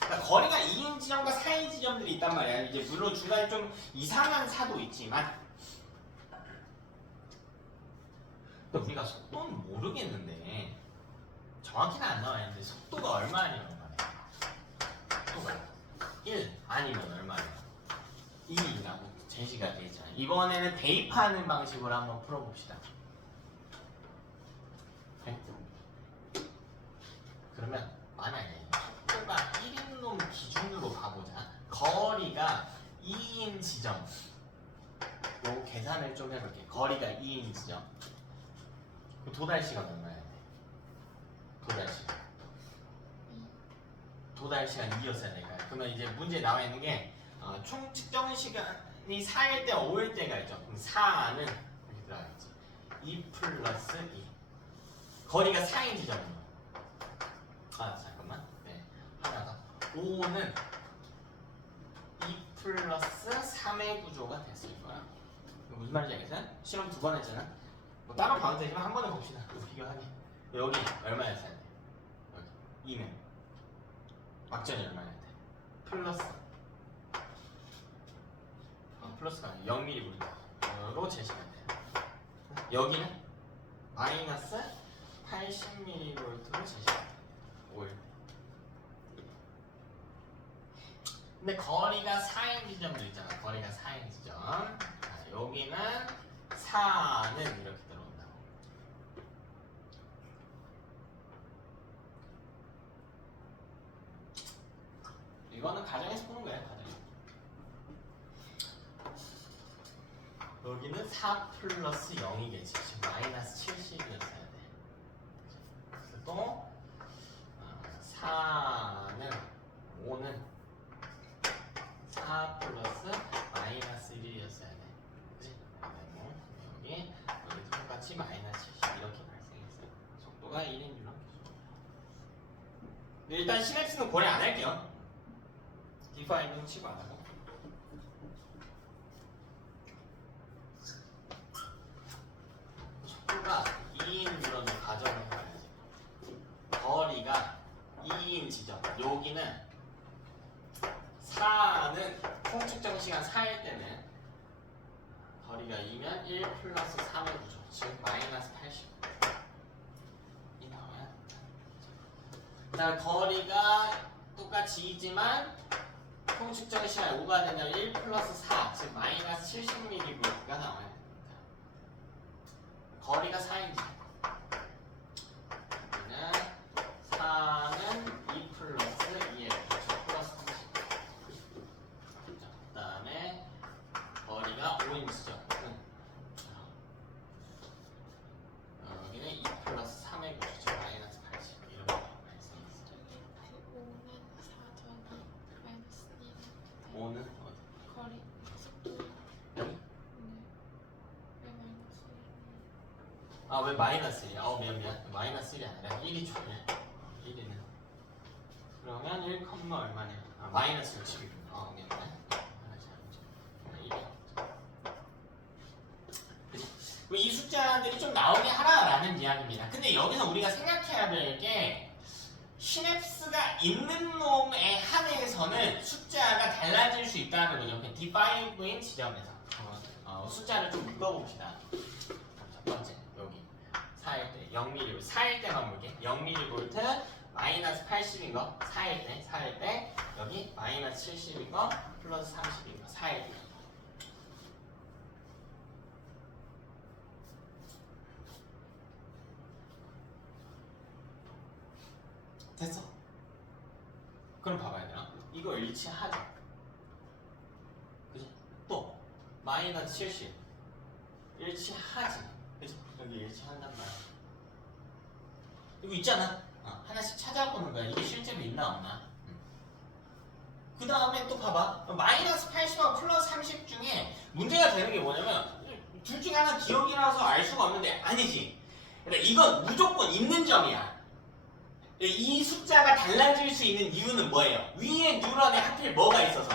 그러니까 거리가 2인 지점과 4인 지점들이 있단 말이야. 이제 물론 중간에 좀 이상한 4도 있지만 우리가 속도는 모르겠는데 정확히는 안 나와 있는데 속도가 얼마냐고 말해. 속도가 1 아니면 얼마냐? 2라고 제시가 되어 있잖아요. 이번에는 대입하는 방식으로 한번 풀어봅시다. 네? 그러면 만약에 속도가 1인 놈 기준으로 가보자. 거리가 2인 지점. 요 계산을 좀 해볼게. 거리가 2인 지점. 도달 시간 얼마야 돼? 도달 시간. 도달 시간 2였어야 될까요? 그러면 이제 문제에 나와 있는 게 총 측정 시간이 4일 때 5일 때가 있죠. 그럼 4는 이렇게 들어가겠지. 2 플러스 2. 거리가 4인 지점이에요. 잠깐만. 네. 하나 더. 5는 2 플러스 3의 구조가 됐을 거야. 무슨 말인지 알겠어요? 실험 2번 했잖아. 뭐 따로 봐도 되지만 한 번에 봅시다. 비교하기. 여기 얼마였어야 돼? 여기 2면 막전이 얼마였대? 플러스 플러스가 아니라 0mm로 제시가 돼. 여기는 마이너스 80mm로 제시가 돼. 5일. 근데 거리가 4인 지점도 있잖아. 거리가 4인 지점. 자, 여기는 4는 이렇게 들어온다. 이거는 가정에서 보는 거야. 가정에서. 여기는 4 플러스 0이겠지. 지금 마이너스 70이었어야 돼. 그래서 또 4는 5는 4 플러스 마이너스 1이었어야 돼. 그치? 여기 똑같이 마이너스 70 이렇게 발생했어요. 속도가 1인 줄로. 일단 시냅스는 고려 안 할게요. 디파인은 치고 안 하고. 속도가 2인 줄로는 가정을 해봐야지. 거리가 2인 지점. 여기는 4는 총측정 시간 4일 때는 거리가 2면 1 플러스 3의 구조, 즉 마이너스 80. 이 나와요. 자, 거리가 똑같이 2지만 총측정 시간 5가 되면 1 플러스 4, 즉 마이너스 70mm가 나와요. 거리가 4인지. 그러면 4는 2 플러스 2의 구조 플러스 30. 그 다음에 거리가 5인치죠. 여기는 2 플러스 3의 구조죠. 마이너스 80. 이렇게 발생했어요. 5는 어디? 거리 속도. 여기? 왜 마이너스 1? 왜 마이너스 1이야? 미안. 마이너스 1이 아니라 1이 줘. 1이는. 그러면 1, 얼마냐? 마이너스 60. 미안해. 이 숫자들이 좀 나오게 하라라는 이야기입니다. 근데 여기서 우리가 생각해야 될 게 시냅스가 있는 놈에 한해서는 숫자가 달라질 수 있다는 거죠. D5인 지점에서 숫자를 좀 묶어봅시다. 첫 번째 여기 4일 때 0mm 4일 때만 볼게. 0mV 마이너스 80인 거 4일 때 여기 마이너스 70인 거 플러스 30인 거 4일 때. 됐어. 그럼 봐봐야 되나? 이거 일치하죠. 그지? 또 마이너스 70 일치하지. 그지? 여기 일치한단 말이야. 이거 있잖아. 하나씩 찾아보는 거야. 이게 실제로 있나 없나? 그 다음에 또 봐봐. 마이너스 80하고 플러스 30 중에 문제가 되는 게 뭐냐면 둘 중에 하나 기억이라서 알 수가 없는데 아니지. 그러니까 이건 무조건 있는 점이야. 이 숫자가 달라질 수 있는 이유는 뭐예요? 위에 뉴런에 하필 뭐가 있어서?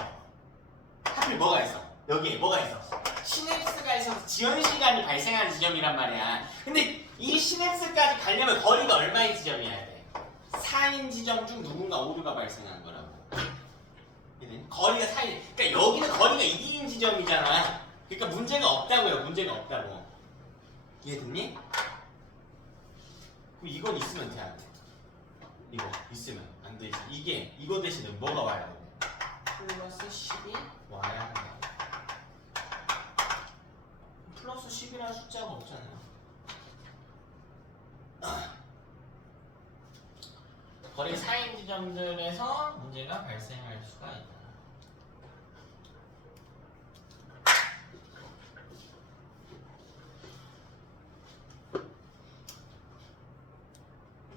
하필 뭐가 있어? 여기에 뭐가 있어? 시냅스가 있어서 지연 시간이 발생하는 지점이란 말이야. 근데 이 시냅스까지 가려면 거리가 얼마인 지점이어야 돼? 4인 지점 중 누군가 오류가 발생한 거라고. 거리가 4인. 그러니까 여기는 거리가 2인 지점이잖아. 그러니까 문제가 없다고요. 문제가 없다고. 이해됐니? 그럼 이건 있으면 돼, 안 돼? 이거 있으면 안 되지. 이거 대신에 뭐가 와야 돼? 플러스 10이 와야 한다. 플러스 10이라는 숫자가 없잖아요. 거리 4인 지점들에서 문제가 발생할 수가 있다.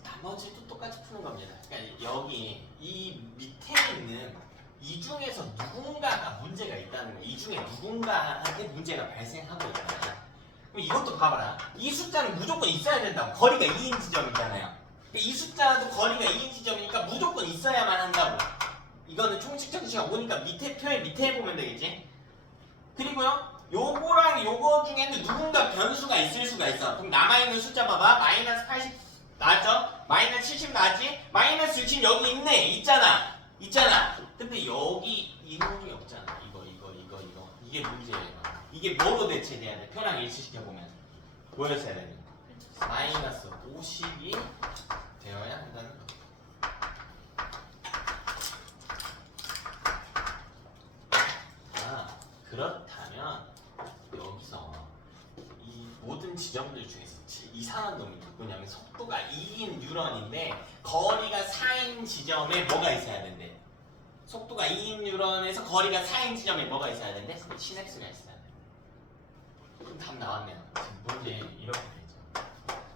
나머지도 똑같이 푸는 겁니다. 그러니까 여기 이 밑에 있는 이 중에서 누군가가 문제가 있다는 거예요. 이 중에 누군가한테 문제가 발생하고 있다. 그럼 이것도 봐봐라. 이 숫자는 무조건 있어야 된다고. 거리가 2인 지점이잖아요. 이 숫자도 거리가 2인 지점이니까 무조건 있어야만 한다고. 이거는 총측정 시간 오니까 밑에 표에 밑에 보면 되겠지. 그리고요, 요거랑 요거 중에는 누군가 변수가 있을 수가 있어. 그럼 남아있는 숫자 봐봐. 마이너스 80 나왔죠? 마이너스 70 나왔지? 마이너스 60 여기 있네. 있잖아. 근데 여기 이놈이 없잖아. 이거. 이게 문제예요. 이게 뭐로 대체돼야 돼? 표랑 일치시켜보면 뭐였어야 돼? 마이너스 50이 되어야 한다는 거. 그렇다면 여기서 이 모든 지점들 중에서 이상한 놈이 누구냐면 속도가 2인 뉴런인데 거리가 4인 지점에 뭐가 있어야 된대? 속도가 2인 뉴런에서 거리가 4인 지점에 뭐가 있어야 된대? 시냅스가 있어야 돼. 그럼 답 나왔네요. 지금 문제 이렇게 되죠.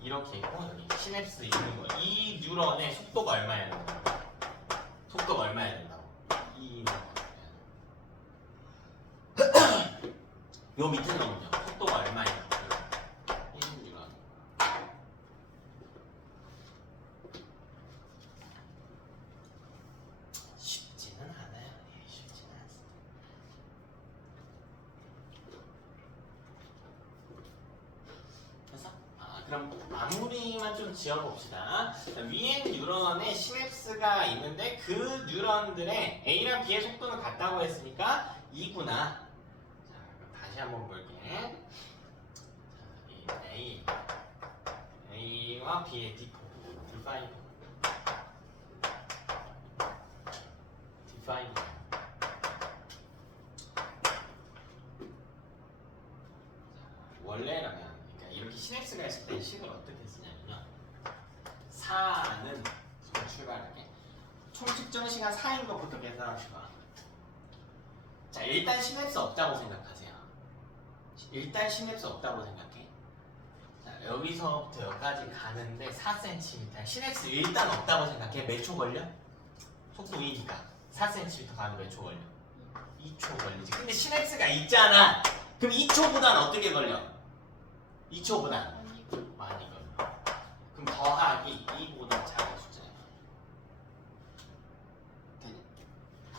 이렇게 있고 여기 시냅스 있는 거. 이 뉴런의 속도가 얼마야 된다고? 속도가 얼마야 된다고? 2인 요 밑에 거는요. 속도가 얼마예요? 1뉴런. 쉽지는 않아요. 쉽지는 않습니다. 그래서 그럼 마무리만 좀 지어봅시다. 위엔 뉴런에 시냅스가 있는데 그 뉴런들의 A랑 B의 속도는 같다고 했으니까 2구나. 다시 한번 볼게. 자, 이 A와 B의 D5 원래라면 그러니까 이렇게 시냅스가 있을 때 식을 어떻게 쓰냐면요. 4는 출발하게 총 측정 시간 4인 것부터 계산합시다. 자, 일단 시냅스 없다고 생각하세요. 일단 시냅스 없다고 생각해. 자, 여기서부터 여기까지 가는데 4cm. 시냅스 일단 없다고 생각해. 몇 초 걸려? 속도 2니까 4cm 가는 몇 초 걸려? 2초 걸리지. 근데 시냅스가 있잖아. 그럼 2초보단 어떻게 걸려? 2초보단 많이 걸려. 그럼 더하기 2보다 작은 숫자야.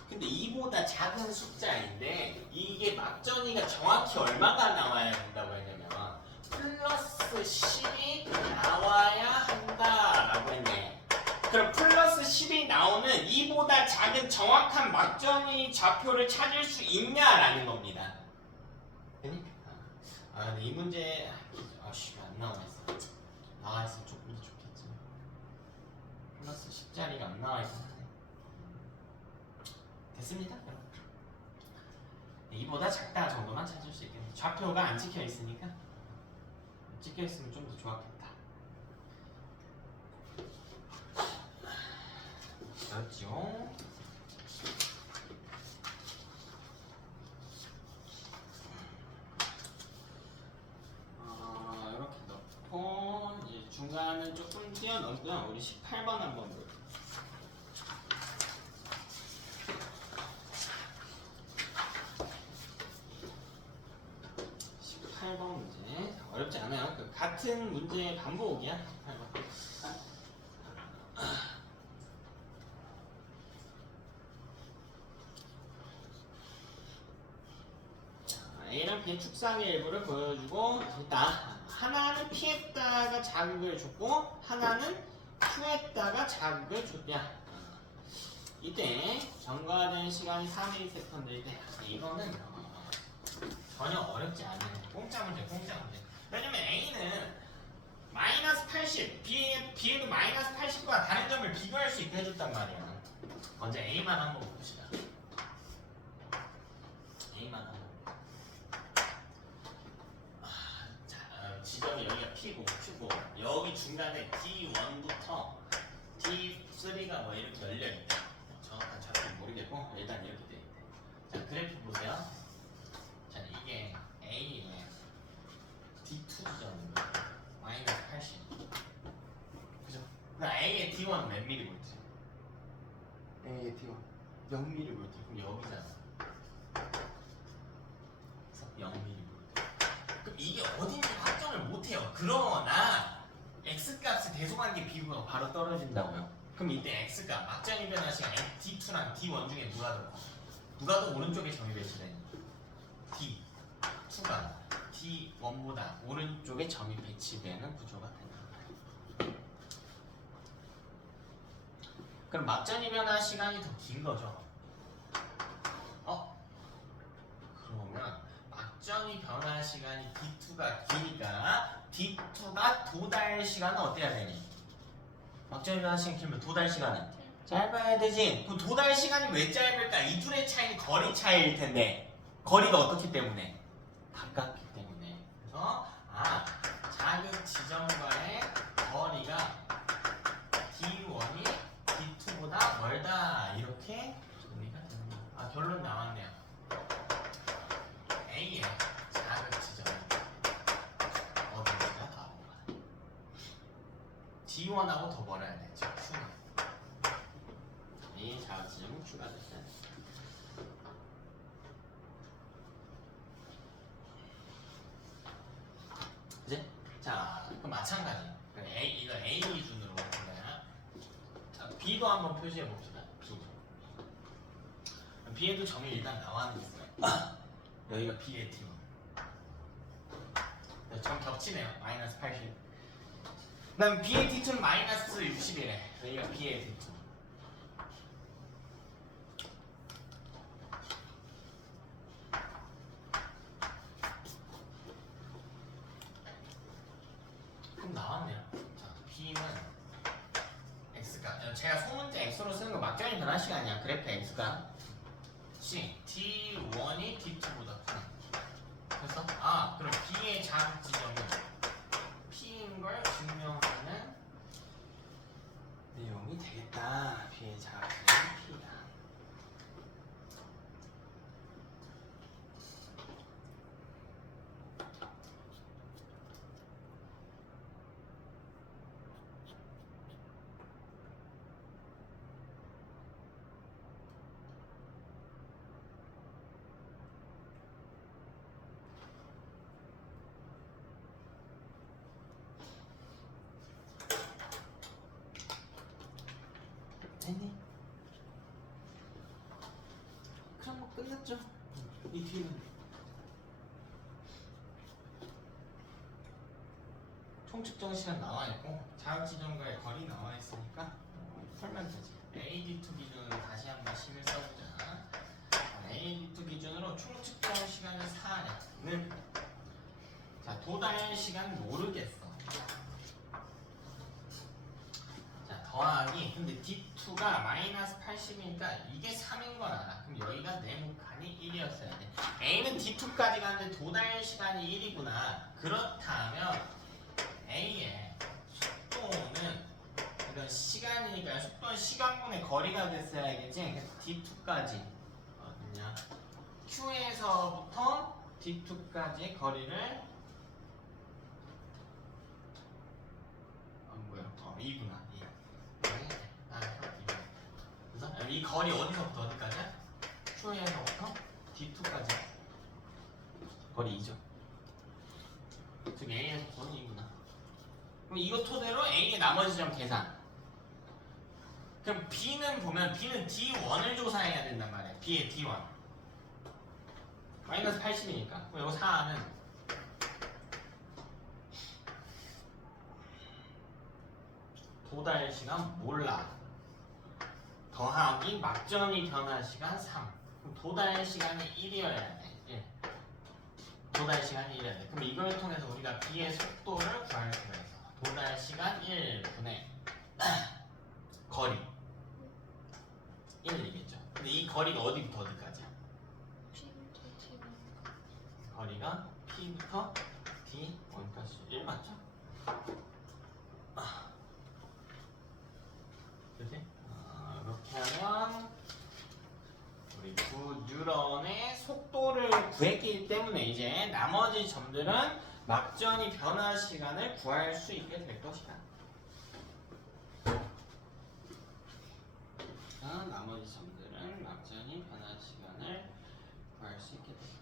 근데 2보다 작은 숫자인데 이게 막전이가 정확히 얼마가 나와야 된다고 했냐면 플러스 10이 나와야 한다라고 했네. 그럼 플러스 10이 나오는 2보다 작은 정확한 막전이 좌표를 찾을 수 있냐라는 겁니다. 되니? 근데 이 문제 안 나와있어. 나와있으면 조금 좋겠지. 플러스 10짜리가 안 나와있어. 됐습니다. 이보다 작다 정도만 찾을 수 있겠네. 좌표가 안 찍혀 있으니까 찍혀 있으면 좀 더 좋았겠다. 그렇죠. 이렇게 넣고 이제 중간은 조금 띄어넣고요. 우리 18번 한번 볼게요. 18번 문제 어렵지 않아요. 같은 문제의 반복이야. 18번. A랑 B의 축상의 일부를 보여주고 일단 하나는 P에다가 자극을 줬고 하나는 Q에다가 자극을 줬냐. 이때 전과된 시간이 3ms일 때 이거는 전혀 어렵지 않은 공짜 문제. 왜냐면 A는 마이너스 80, B에도 마이너스 80과 다른 점을 비교할 수 있게 해줬단 말이야. 먼저 A만 한번 봅시다. A만 한번. 지점이 여기가 P고 Q고 여기 중간에 D1부터 D3가 뭐 이렇게 열려있다. 정확한 좌표는 모르겠고 일단 이렇게 돼 있대. 자, 그래프 보세요. 자, 이게 A의 D2 지점이고요. 마이너스 80. 그죠? 그럼 A의 D1은 몇 미리볼트? A의 D1 0미리볼트. 그럼 여기잖아. 그래서 0미리볼트. 그럼 이게 어딘지 확정을 못해요. 그러나 X값의 대소관계 비교가 바로 떨어진다고요. 그럼 이때 X값 막장이 변화 시간 D2랑 D1 중에 누가 더 오른쪽에 점이 배치되니? D2가 T1보다 오른쪽에 점이 배치되는 구조가 된다. 그럼 막전이 변화 시간이 더 긴 거죠. 그러면 막전이 변화 시간이 D2가 기니까 D2가 도달 시간은 어때야 되니? 막전이 변화 시간 길면 도달 시간은 짧아야 되지. 그럼 도달 시간이 왜 짧을까? 이 둘의 차이는 거리 차이일 텐데 거리가 어떻기 때문에? 가깝기 때문에. 그래서 자극 지점과의 거리가 D1이 D2보다 멀다 이렇게 정리가 되는 거예요. 결론 나왔네요. A의 자극 지점은 어디가 더 멀어요? D1하고 더 멀어야 돼. 즉 Q는 이 자극 지점은 Q가 됐어요. 그지? 자, 그럼 마찬가지. 이거 A 기준으로 볼까요? 자, B도 한번 표시해 봅시다. B. B에도 점이 일단 나와 있는 게 있어요. 여기가 B의 T1. 점 겹치네요. 마이너스 80. 그다음 B의 T2는 마이너스 60이래. 여기가 B의 T2. 그럼 나왔네요. 자, B는 X가 제가 소문자 X로 쓰는 거 막전이 변화 시간이야. 그래프 X가 C T1이 T2보다 크다. 그래서 그럼 B의 자극 지점은 P인 걸 증명하는 내용이 되겠다. B의 자극 지점은 P다. 됐니? 그럼 뭐 끝났죠. 이 뒤는 총측정 시간 나와 있고 자극 지점과의 거리 나와 있으니까 풀면 되지. AD2 기준으로 다시 한번 식을 써보자. AD2 기준으로 총측정 시간이 4는 자 도달 시간 모르겠어. 더하기 근데 D2가 마이너스 80이니까 이게 3인 건 알아. 그럼 여기가 네모칸이 1이었어야 돼. A는 D2까지 가는데 도달 시간이 1이구나. 그렇다면 A의 속도는 이건 시간이니까 속도는 시간분의 거리가 됐어야겠지. 그래서 D2까지 어디냐 Q에서부터 D2까지의 거리를 안 보여. 2구나. 그래서 이 거리 어디서부터 어디까지야? Q에서부터 D2까지 거리 2죠. 즉 A에서 거리 2구나. 그럼 이거 토대로 A의 나머지 점 계산. 그럼 B는 보면 B는 D1을 조사해야 된단 말이야. B의 D1 마이너스 80이니까. 그럼 이거 4는 도달 시간 몰라. 더하기 막전이 변화 시간 3. 그럼 도달 시간이 1이어야 돼. 1. 도달 시간이 1이어야 돼. 그럼 이걸 통해서 우리가 B의 속도를 구할 수가 있어. 도달 시간 1분의 거리 1이겠죠. 근데 이 거리가 어디부터 어디까지야? 거리가 P부터 D1까지 1 맞죠? 그치? 이렇게 하면 우리 두 뉴런의 속도를 구했기 때문에 이제 나머지 점들은 막전이 변화 시간을 구할 수 있게 될 것이다. 나머지 점들은 막전이 변화 시간을 구할 수 있게 될 것이다.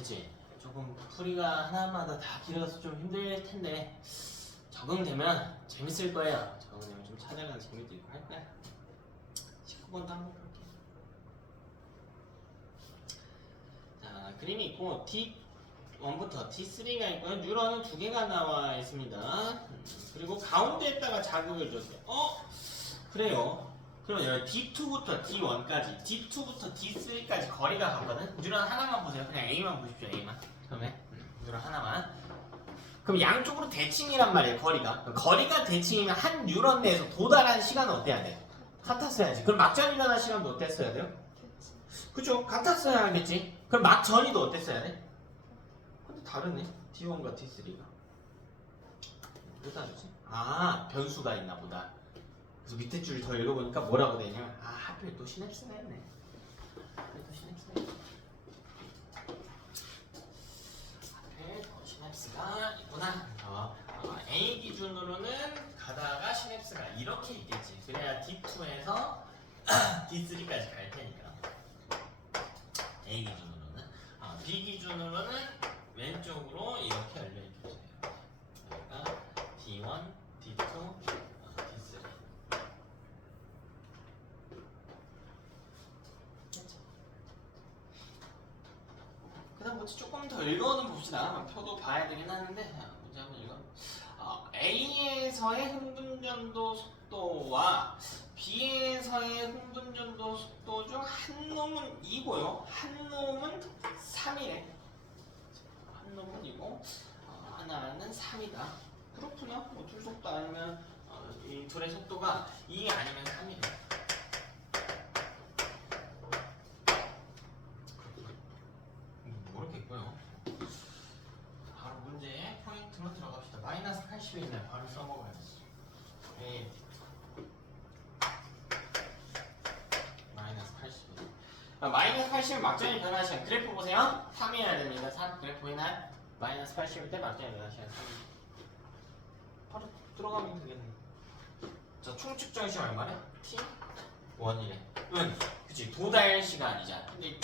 그치? 조금 풀이가 하나마다 다 길어서 좀 힘들 텐데 적응되면 재밌을 거예요. 적응되면 좀 찾아가는 재미도 있고 할 거야. 19번도 한번 볼게요. 자, 그림이 있고 T1부터 T3가 있고요. 뉴런은 2개가 나와 있습니다. 그리고 가운데에다가 자극을 줬어요. 그래요. 그럼 여기 D2부터 D1까지, D2부터 D3까지 거리가 같거든? 뉴런 하나만 보세요. 그냥 A만 보십시오. A만. 처음에 뉴런 하나만. 그럼 양쪽으로 대칭이란 말이에요. 거리가 대칭이면 한 뉴런 내에서 도달한 시간은 어때야 돼? 같았어야지. 그럼 막전 일어난 시간도 어땠어야 돼요? 그죠? 같았어야 하겠지. 그럼 막전이도 어땠어야 돼? 근데 다르네. D1과 D3가. 왜 다르지? 변수가 있나 보다. 그래서 밑에 줄 더 읽어보니까 뭐라고 되냐면 하필 또 시냅스가 있네. 하필 또 시냅스가 있구나. A 기준으로는 가다가 시냅스가 이렇게 있겠지. 그래야 D2에서 D3까지 갈 테니까. A 기준으로는. B 기준으로는 왼쪽으로 이렇게 열려 있겠죠. 그러니까 D1, D2, D3. 그다음 뭐지 조금 더 읽어는 봅시다. 표도 봐야 되긴 하는데 문제 한번 읽어. A에서의 흥분전도 속도와 B에서의 흥분전도 속도 중 한 놈은 2고요. 한 놈은 3이래. 한 놈은 2고 하나는 3이다. 그렇구나. 뭐 둘 속도 아니면 이 둘의 속도가 2 아니면 3이래. 모르겠고요. 바로 문제 포인트로 들어갑시다. 마이너스 80이네. 바로 써먹어야지. 네. 마이너스 80. 마이너스 80은 막전이 변화 시간. 그래프 보세요. 3이어야 됩니다. 3 그래프 보이나요? 마이너스 80일 때 막전이 변화 시간 3. 바로 들어가면 되겠네. 자, 총 측정 시간 얼마래? T? 1이래. 그치. 도달 시간이잖아. 근데 이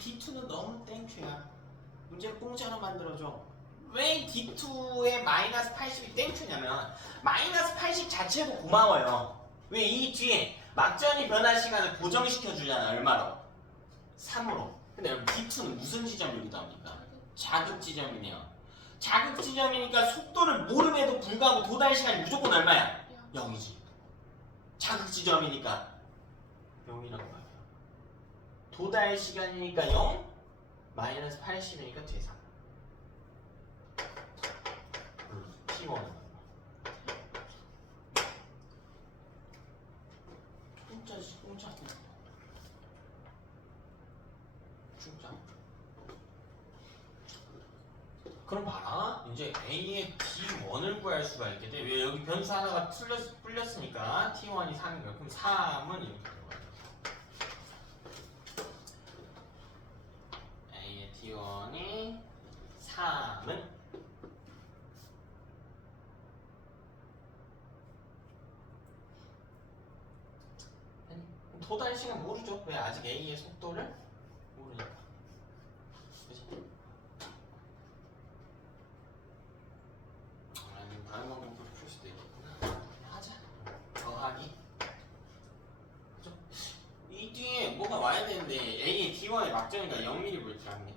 D2는 너무 땡큐야. 문제 공짜로 만들어줘. 왜 D2의 마이너스 80이 땡큐냐면 마이너스 80 자체도 고마워요. 왜 이 뒤에 막전이 변화 시간을 고정시켜 주잖아. 얼마로? 3으로. 근데 여러분 D2는 무슨 지점으로 나옵니까? 자극 지점이네요. 자극 지점이니까 속도를 모름에도 불구하고 도달 시간이 무조건 얼마야? 0이지. 자극 지점이니까 0이라고 봐요. 도달 시간이니까 0, 마이너스 80이니까 뒤에 3. T1은 공짜지, 공짜. 진짜. 그럼 봐라. 이제 A의 D1을 구할 수가 있겠지. 왜 여기 변수 하나가 풀렸으니까 T1이 3인 거야. 그럼 3은 이렇게 들어가요. A의 D1이 3은 도달 시간 모르죠. 왜 아직 A의 속도를 모르니까. 그치? 아니 다른 방법으로 풀 수도 있겠구나. 하자. 더하기. 그죠? 이 뒤에 뭐가 와야 되는데 A의 D1의 막전이가 0mV라는 게.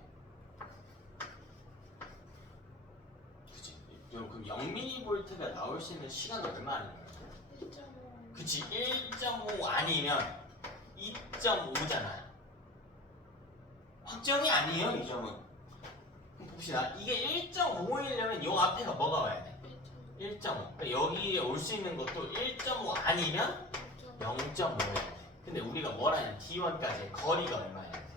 그치? 그럼 0mV가 나올 수 있는 시간은 얼마 아닌 거야? 1.5. 그치? 1.5 아니면 2.5잖아. 확정이 아니에요, 이 점은. 그럼 봅시다. 이게 1.5이려면 요 앞에가 뭐가 와야 돼? 1.5. 그러니까 여기에 올 수 있는 것도 1.5 아니면 0.5여야 돼. 근데 우리가 뭐라냐? D1까지 거리가 얼마야 돼?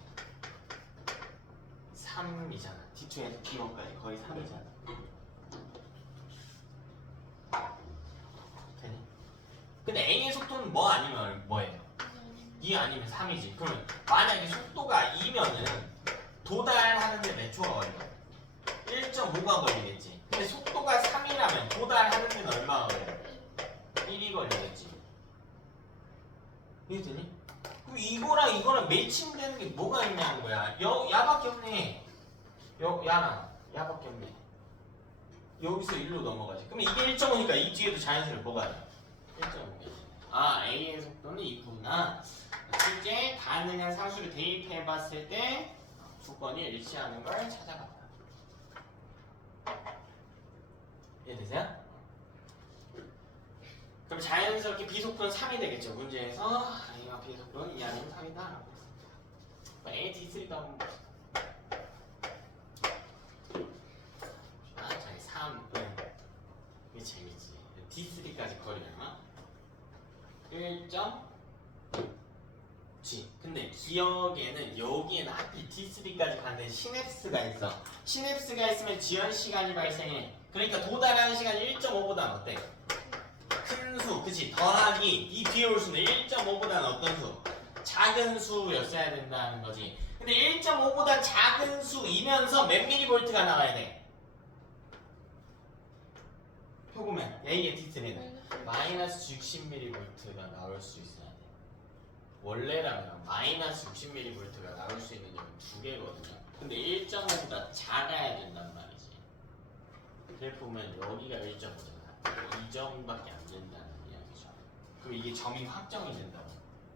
3이잖아. D2에서 D1까지 거의 3이잖아. 되니? 근데 A의 속도는 뭐 아니면 뭐예요? 2 아니면 3이지. 그러면 만약에 속도가 2면은 도달하는데 몇 초가 걸려? 1.5가 걸리겠지. 근데 속도가 3이라면 도달하는 데는 얼마가 걸려? 1이 걸리겠지. 이해되니? 그럼 이거랑 이거랑 매칭되는 게 뭐가 있냐는 거야. 야밖에 없네. 야밖에 없네. 여기서 1로 넘어가지. 그럼 이게 1.5니까 이 뒤에도 자연스레 뭐가 돼? 1.5겠지. 아, A의 속도는 2구나. 실제 가능한 상수를 대입해봤을 때 조건이 일치하는 걸 찾아봤다. 이해되세요? 그럼 자연스럽게 비속도는 3이 되겠죠. 문제에서 A와 B의 속도는 2 아니면 3이다 라고 했습니다. A, D3도 한번 봅시다. 자, 3. 이게 재밌지. D3까지 거리 얼마? 1.G. 근데 기억에는 여기에는 하필 D3까지 가는데 시냅스가 있어. 시냅스가 있으면 지연 시간이 발생해. 그러니까 도달하는 시간이 1.5보다 어때? 큰 수, 그치? 더하기 이 뒤에 올 수는 1.5보다는 어떤 수? 작은 수였어야 된다는 거지. 근데 1.5보다 작은 수이면서 몇 미리볼트가 나와야 돼? 표 보면 A의 D3는 마이너스 60mV가 나올 수 있어야 돼. 원래라면 마이너스 60mV가 나올 수 있는 점은 두 개거든요. 근데 1.5보다 작아야 된단 말이지. 그래프 보면 여기가 1.5잖아. 이 점밖에 안 된다는 이야기죠. 그럼 이게 점이 확정이 된다고.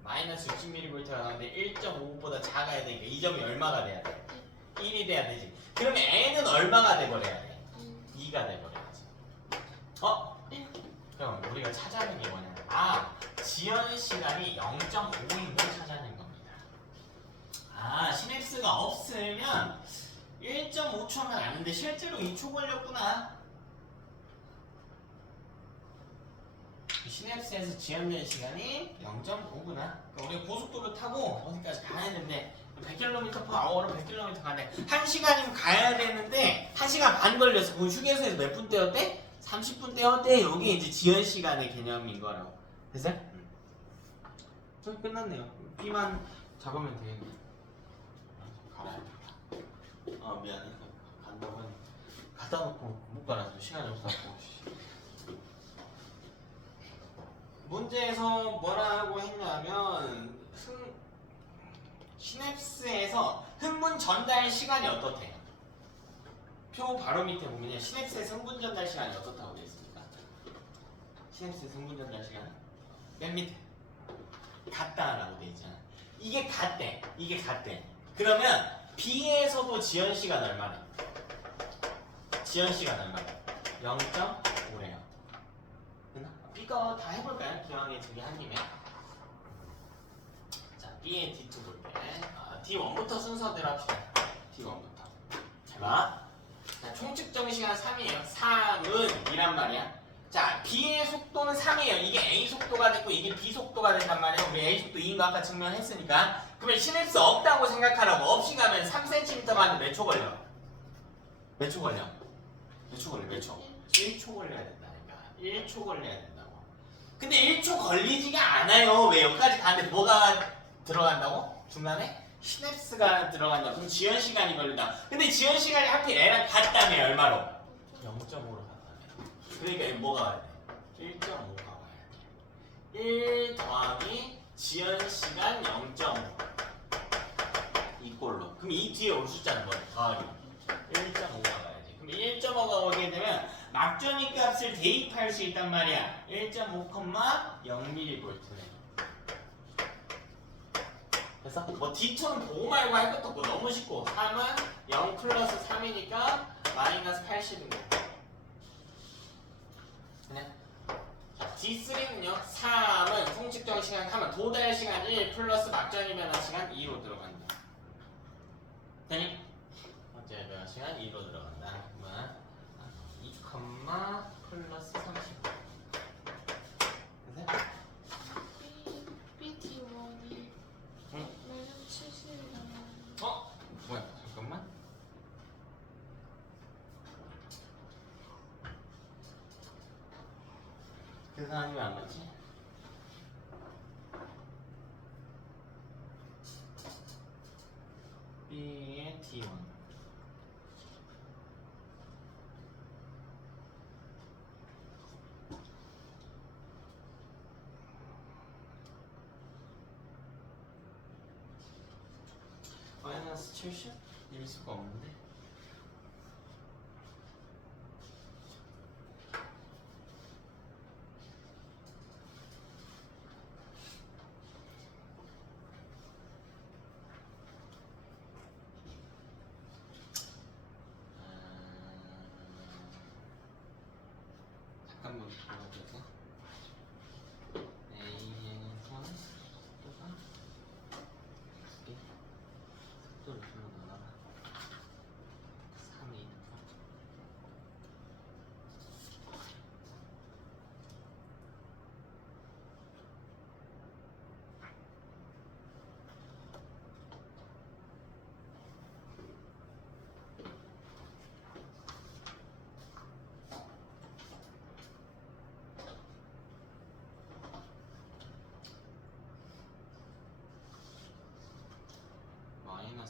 마이너스 60mV가 나오는데 1.5보다 작아야 되니까 이 점이 얼마가 돼야 돼? 1이 돼야 되지. 그러면 N은 얼마가 돼버려야 돼? 2가 돼버려야지. 그럼 우리가 찾아낸 게 뭐냐면 지연 시간이 0.5인 걸 찾아낸 겁니다. 시냅스가 없으면 1.5초면 아는데 실제로 2초 걸렸구나. 시냅스에서 지연된 시간이 0.5구나. 그러니까 우리가 고속도로 타고 어디까지 가야 되는데 100km/h로 100km 가는데 1시간이면 가야 되는데 1시간 반 걸렸어. 그럼 휴게소에서 몇 분 떼었대? 30분 떼었대. 이게 이제 지연 시간의 개념인 거라고. 됐어요? 끝났네요. B만 잡으면 되겠네. 갈아야겠다. 미안해. 간다고 하니 갖다 놓고 못 가라서 시간이 없어서. 문제에서 뭐라고 했냐면 시냅스에서 흥분 전달 시간이 어떻대요? 표 바로 밑에 보면 시냅스에서 흥분 전달 시간이 어떻다고 되어 있습니까? 시냅스에서 흥분 전달 시간 맨 밑에 같다라고 되어 있잖아. 이게 같대. 이게 같대. 그러면 B에서도 지연 시간 얼마래? 지연 시간 얼마래? 0.5래요. 됐나? B거 다 해볼까요? 기왕에 저기 한 김에. 자, B의 D2 볼게. D1부터 순서대로 합시다. D1부터. 잘 봐. 자, 총 측정 시간 3이에요. 3은 이란 말이야. 자, B의 속도는 3이에요. 이게 A 속도가 됐고 이게 B 속도가 된단 말이에요. 우리 A 속도 2인 거 아까 증명했으니까. 그러면 시냅스 없다고 생각하라고. 없이 가면 3cm 가는데 몇 초 걸려? 몇 초 걸려? 몇 초 걸려? 몇 초? 1초 걸려야 된다니까. 1초 걸려야 된다고. 근데 1초 걸리지가 않아요. 왜 여기까지 가는데 뭐가 들어간다고? 중간에? 시냅스가 들어간다. 그럼 지연 시간이 걸린다. 근데 지연 시간이 하필 L랑 같다며 얼마로? 0.5로 같다며. 그러니까 뭐가 와야 돼? 1.5가 와야 돼. 1 더하기 지연 시간 0.5 이꼴로. 그럼 이 뒤에 올 숫자는 뭐야? 더하기 1.5가 와야지. 그럼 1.5가 오게 되면 막전이 값을 대입할 수 있단 말이야. 1.5,0mV네. 그래서 뭐 D2는 보고 말고 할 것도 없고 너무 쉽고 3은 0 플러스 3이니까 마이너스 80인 거고. 그냥 자, D3는요 3은 총측정 시간 하면 도달 시간 1 플러스 막전이 변화 시간 2로 들어간다. 되니? 막전이 변화 시간 2로 들어간다. 그러면 2, 플러스 30. 됐어요? BT1이 응. 마이너스 70이라면 뭐야? 잠깐만. 계산이 왜 안 맞지? B의 T1 마이너스 70? 일 수가 없는데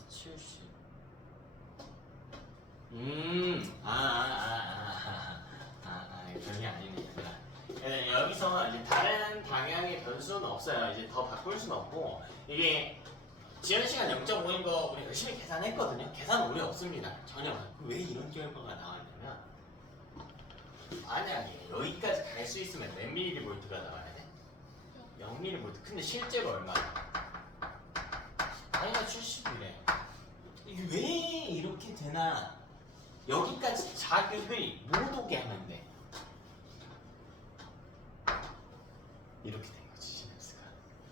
70. 별게 아니네. 네, 여기서 이제 다른 방향의 변수는 없어요. 이제 더 바꿀 수는 없고 이게 지연 시간 0.5인 거 우리 열심히 계산했거든요. 계산 오류 없습니다. 전혀. 왜 이런 결과가 나왔냐면 만약에 여기까지 갈 수 있으면 몇 mV가 나와야 돼? 0mV. 근데 실제로 얼마야? 아니가 70이래. 이게 왜 이렇게 되나? 여기까지 자극을 못 오게 하면 돼. 이렇게 된 거지 시냅스가.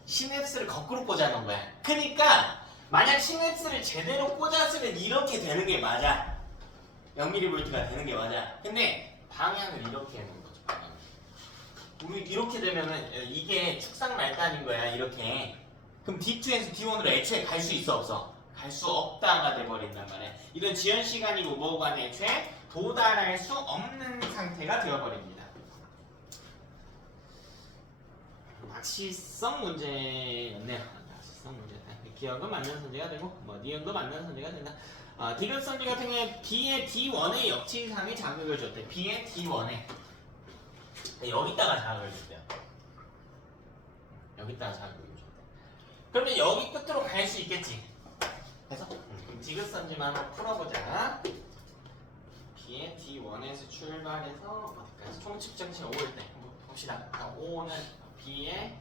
시냅스를 거꾸로 꽂아놓은 거야. 그러니까 만약 시냅스를 제대로 꽂았으면 이렇게 되는 게 맞아. 0mV가 되는 게 맞아. 근데 방향을 이렇게 해놓은 거죠. 방향을. 우리 이렇게 되면은 이게 축상 말단인 거야. 이렇게. 그럼 D2에서 D1으로 애초에 갈 수 있어 없어? 갈 수 없다가 돼버린단 말이야. 이런 지연 시간이고 뭐고 간에 애초에 도달할 수 없는 상태가 되어버립니다. 낚시성 문제였네요. 낚시성 문제다. 기억은 맞는 선지가 되고 뭐 니은도 맞는 선지가 된다. 디귿 선지 같은 경우에 B의 D1의 역치상의 자극을 줬대. B의 D1에 여기다가 자극을 줬대요. 여기다가 자극을 줬대. 그러면 여기 끝으로 갈 수 있겠지. 그래서 디귿 선지만 한번 풀어보자. B의 D1에서 출발해서 어디까지? 총 측정치 5일 때 봅시다. 5는 B의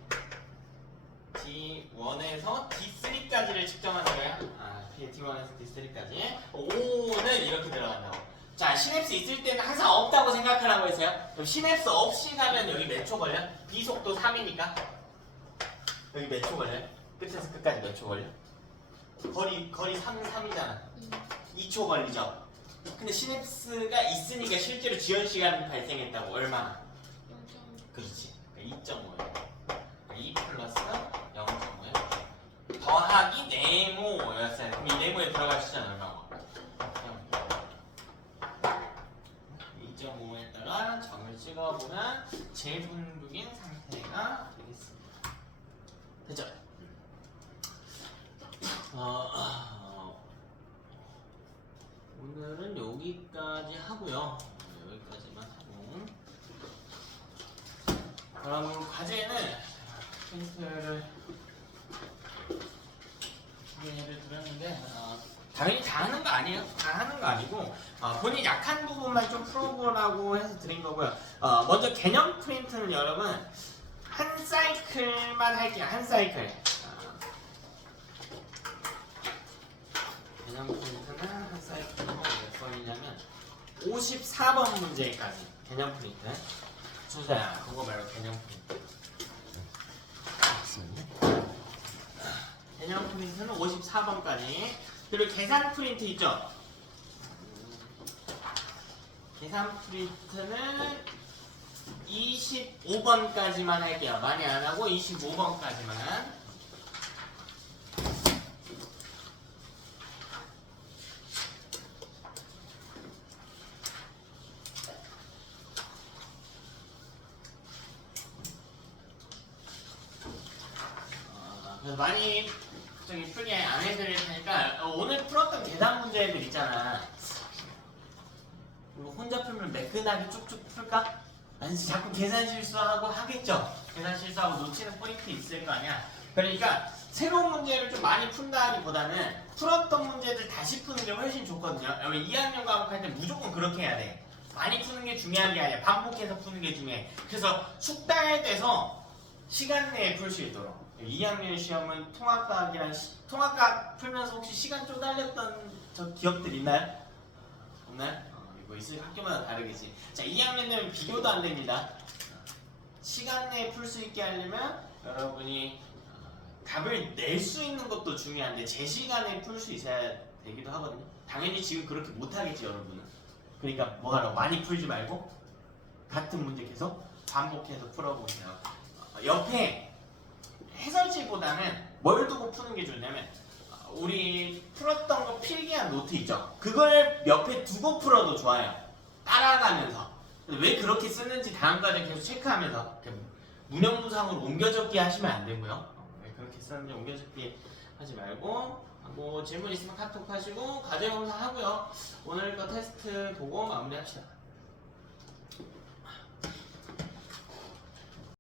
D1에서 D3까지를 측정하는 거야. B의 D1에서 D3까지. 5는 이렇게 들어간다고. 자, 시냅스 있을 때는 항상 없다고 생각하라고 했어요. 그럼 시냅스 없이 가면 여기 몇 초 걸려? B 속도 3이니까 여기 몇 초 걸려? 끝에서 끝까지 몇 초 걸려? 거리 3이잖아. 2초 걸리죠. 근데 시냅스가 있으니까 실제로 지연 시간이 발생했다고. 얼마나? 0.5. 그렇지. 2.5야. 2 플러스 0.5야. 더하기 네모였어요. 그럼 이 네모에 들어갈 수잖아. 얼마고? 2.5에다가 점을 찍어보면 재분극인 상태가 되겠습니다. 됐죠? 오늘은 여기까지 하고요. 여기까지만 하고. 그럼 과제는 힌트를 예를 들었는데 당연히 다 하는 거 아니에요. 다 하는 거 아니고 본인 약한 부분만 좀 풀어보라고 해서 드린 거고요. 먼저 개념 프린트는 여러분 한 사이클만 할게요. 한 사이클. 개념 프린트는 한 사이클로 몇 번이냐면 54번 문제까지 개념 프린트. 주사야 그거 말고 개념 프린트. 개념 프린트는 54번까지. 그리고 계산 프린트 있죠? 계산 프린트는 25번까지만 할게요. 많이 안 하고 25번까지만. 그래서 많이 저기 풀게 안 해드릴 테니까 오늘 풀었던 계산 문제들 있잖아. 이거 혼자 풀면 매끈하게 쭉쭉 풀까? 아니지 자꾸 계산 실수하고 하겠죠. 계산 실수하고 놓치는 포인트 있을 거 아니야. 그러니까 새로운 문제를 좀 많이 푼다기보다는 풀었던 문제들 다시 푸는 게 훨씬 좋거든요. 여기 2학년 과목 할 때 무조건 그렇게 해야 돼. 많이 푸는 게 중요한 게 아니야. 반복해서 푸는 게 중요해. 그래서 숙달할 때서 시간 내에 풀 수 있도록. 2학년 시험은 통합과학이랑 통합과학 풀면서 혹시 시간 쪼달렸던 저 기억들 있나요? 없나요? 이거 있을 학교마다 다르겠지. 자, 2학년 되면 비교도 안 됩니다. 시간 내에 풀 수 있게 하려면 여러분이 답을 낼 수 있는 것도 중요한데 제 시간에 풀 수 있어야 되기도 하거든요. 당연히 지금 그렇게 못하겠지 여러분은. 그러니까 뭐 하라고 많이 풀지 말고 같은 문제 계속 반복해서 풀어보세요. 옆에 해설지보다는 뭘 두고 푸는 게 좋냐면 우리 풀었던 거 필기한 노트 있죠? 그걸 옆에 두고 풀어도 좋아요. 따라가면서. 왜 그렇게 쓰는지 다음 과정 계속 체크하면서 문형부상으로 옮겨적기 하시면 안 되고요. 왜 그렇게 쓰는지 옮겨적기 하지 말고 뭐 질문 있으면 카톡 하시고 과제 검사 하고요. 오늘 거 테스트 보고 마무리합시다.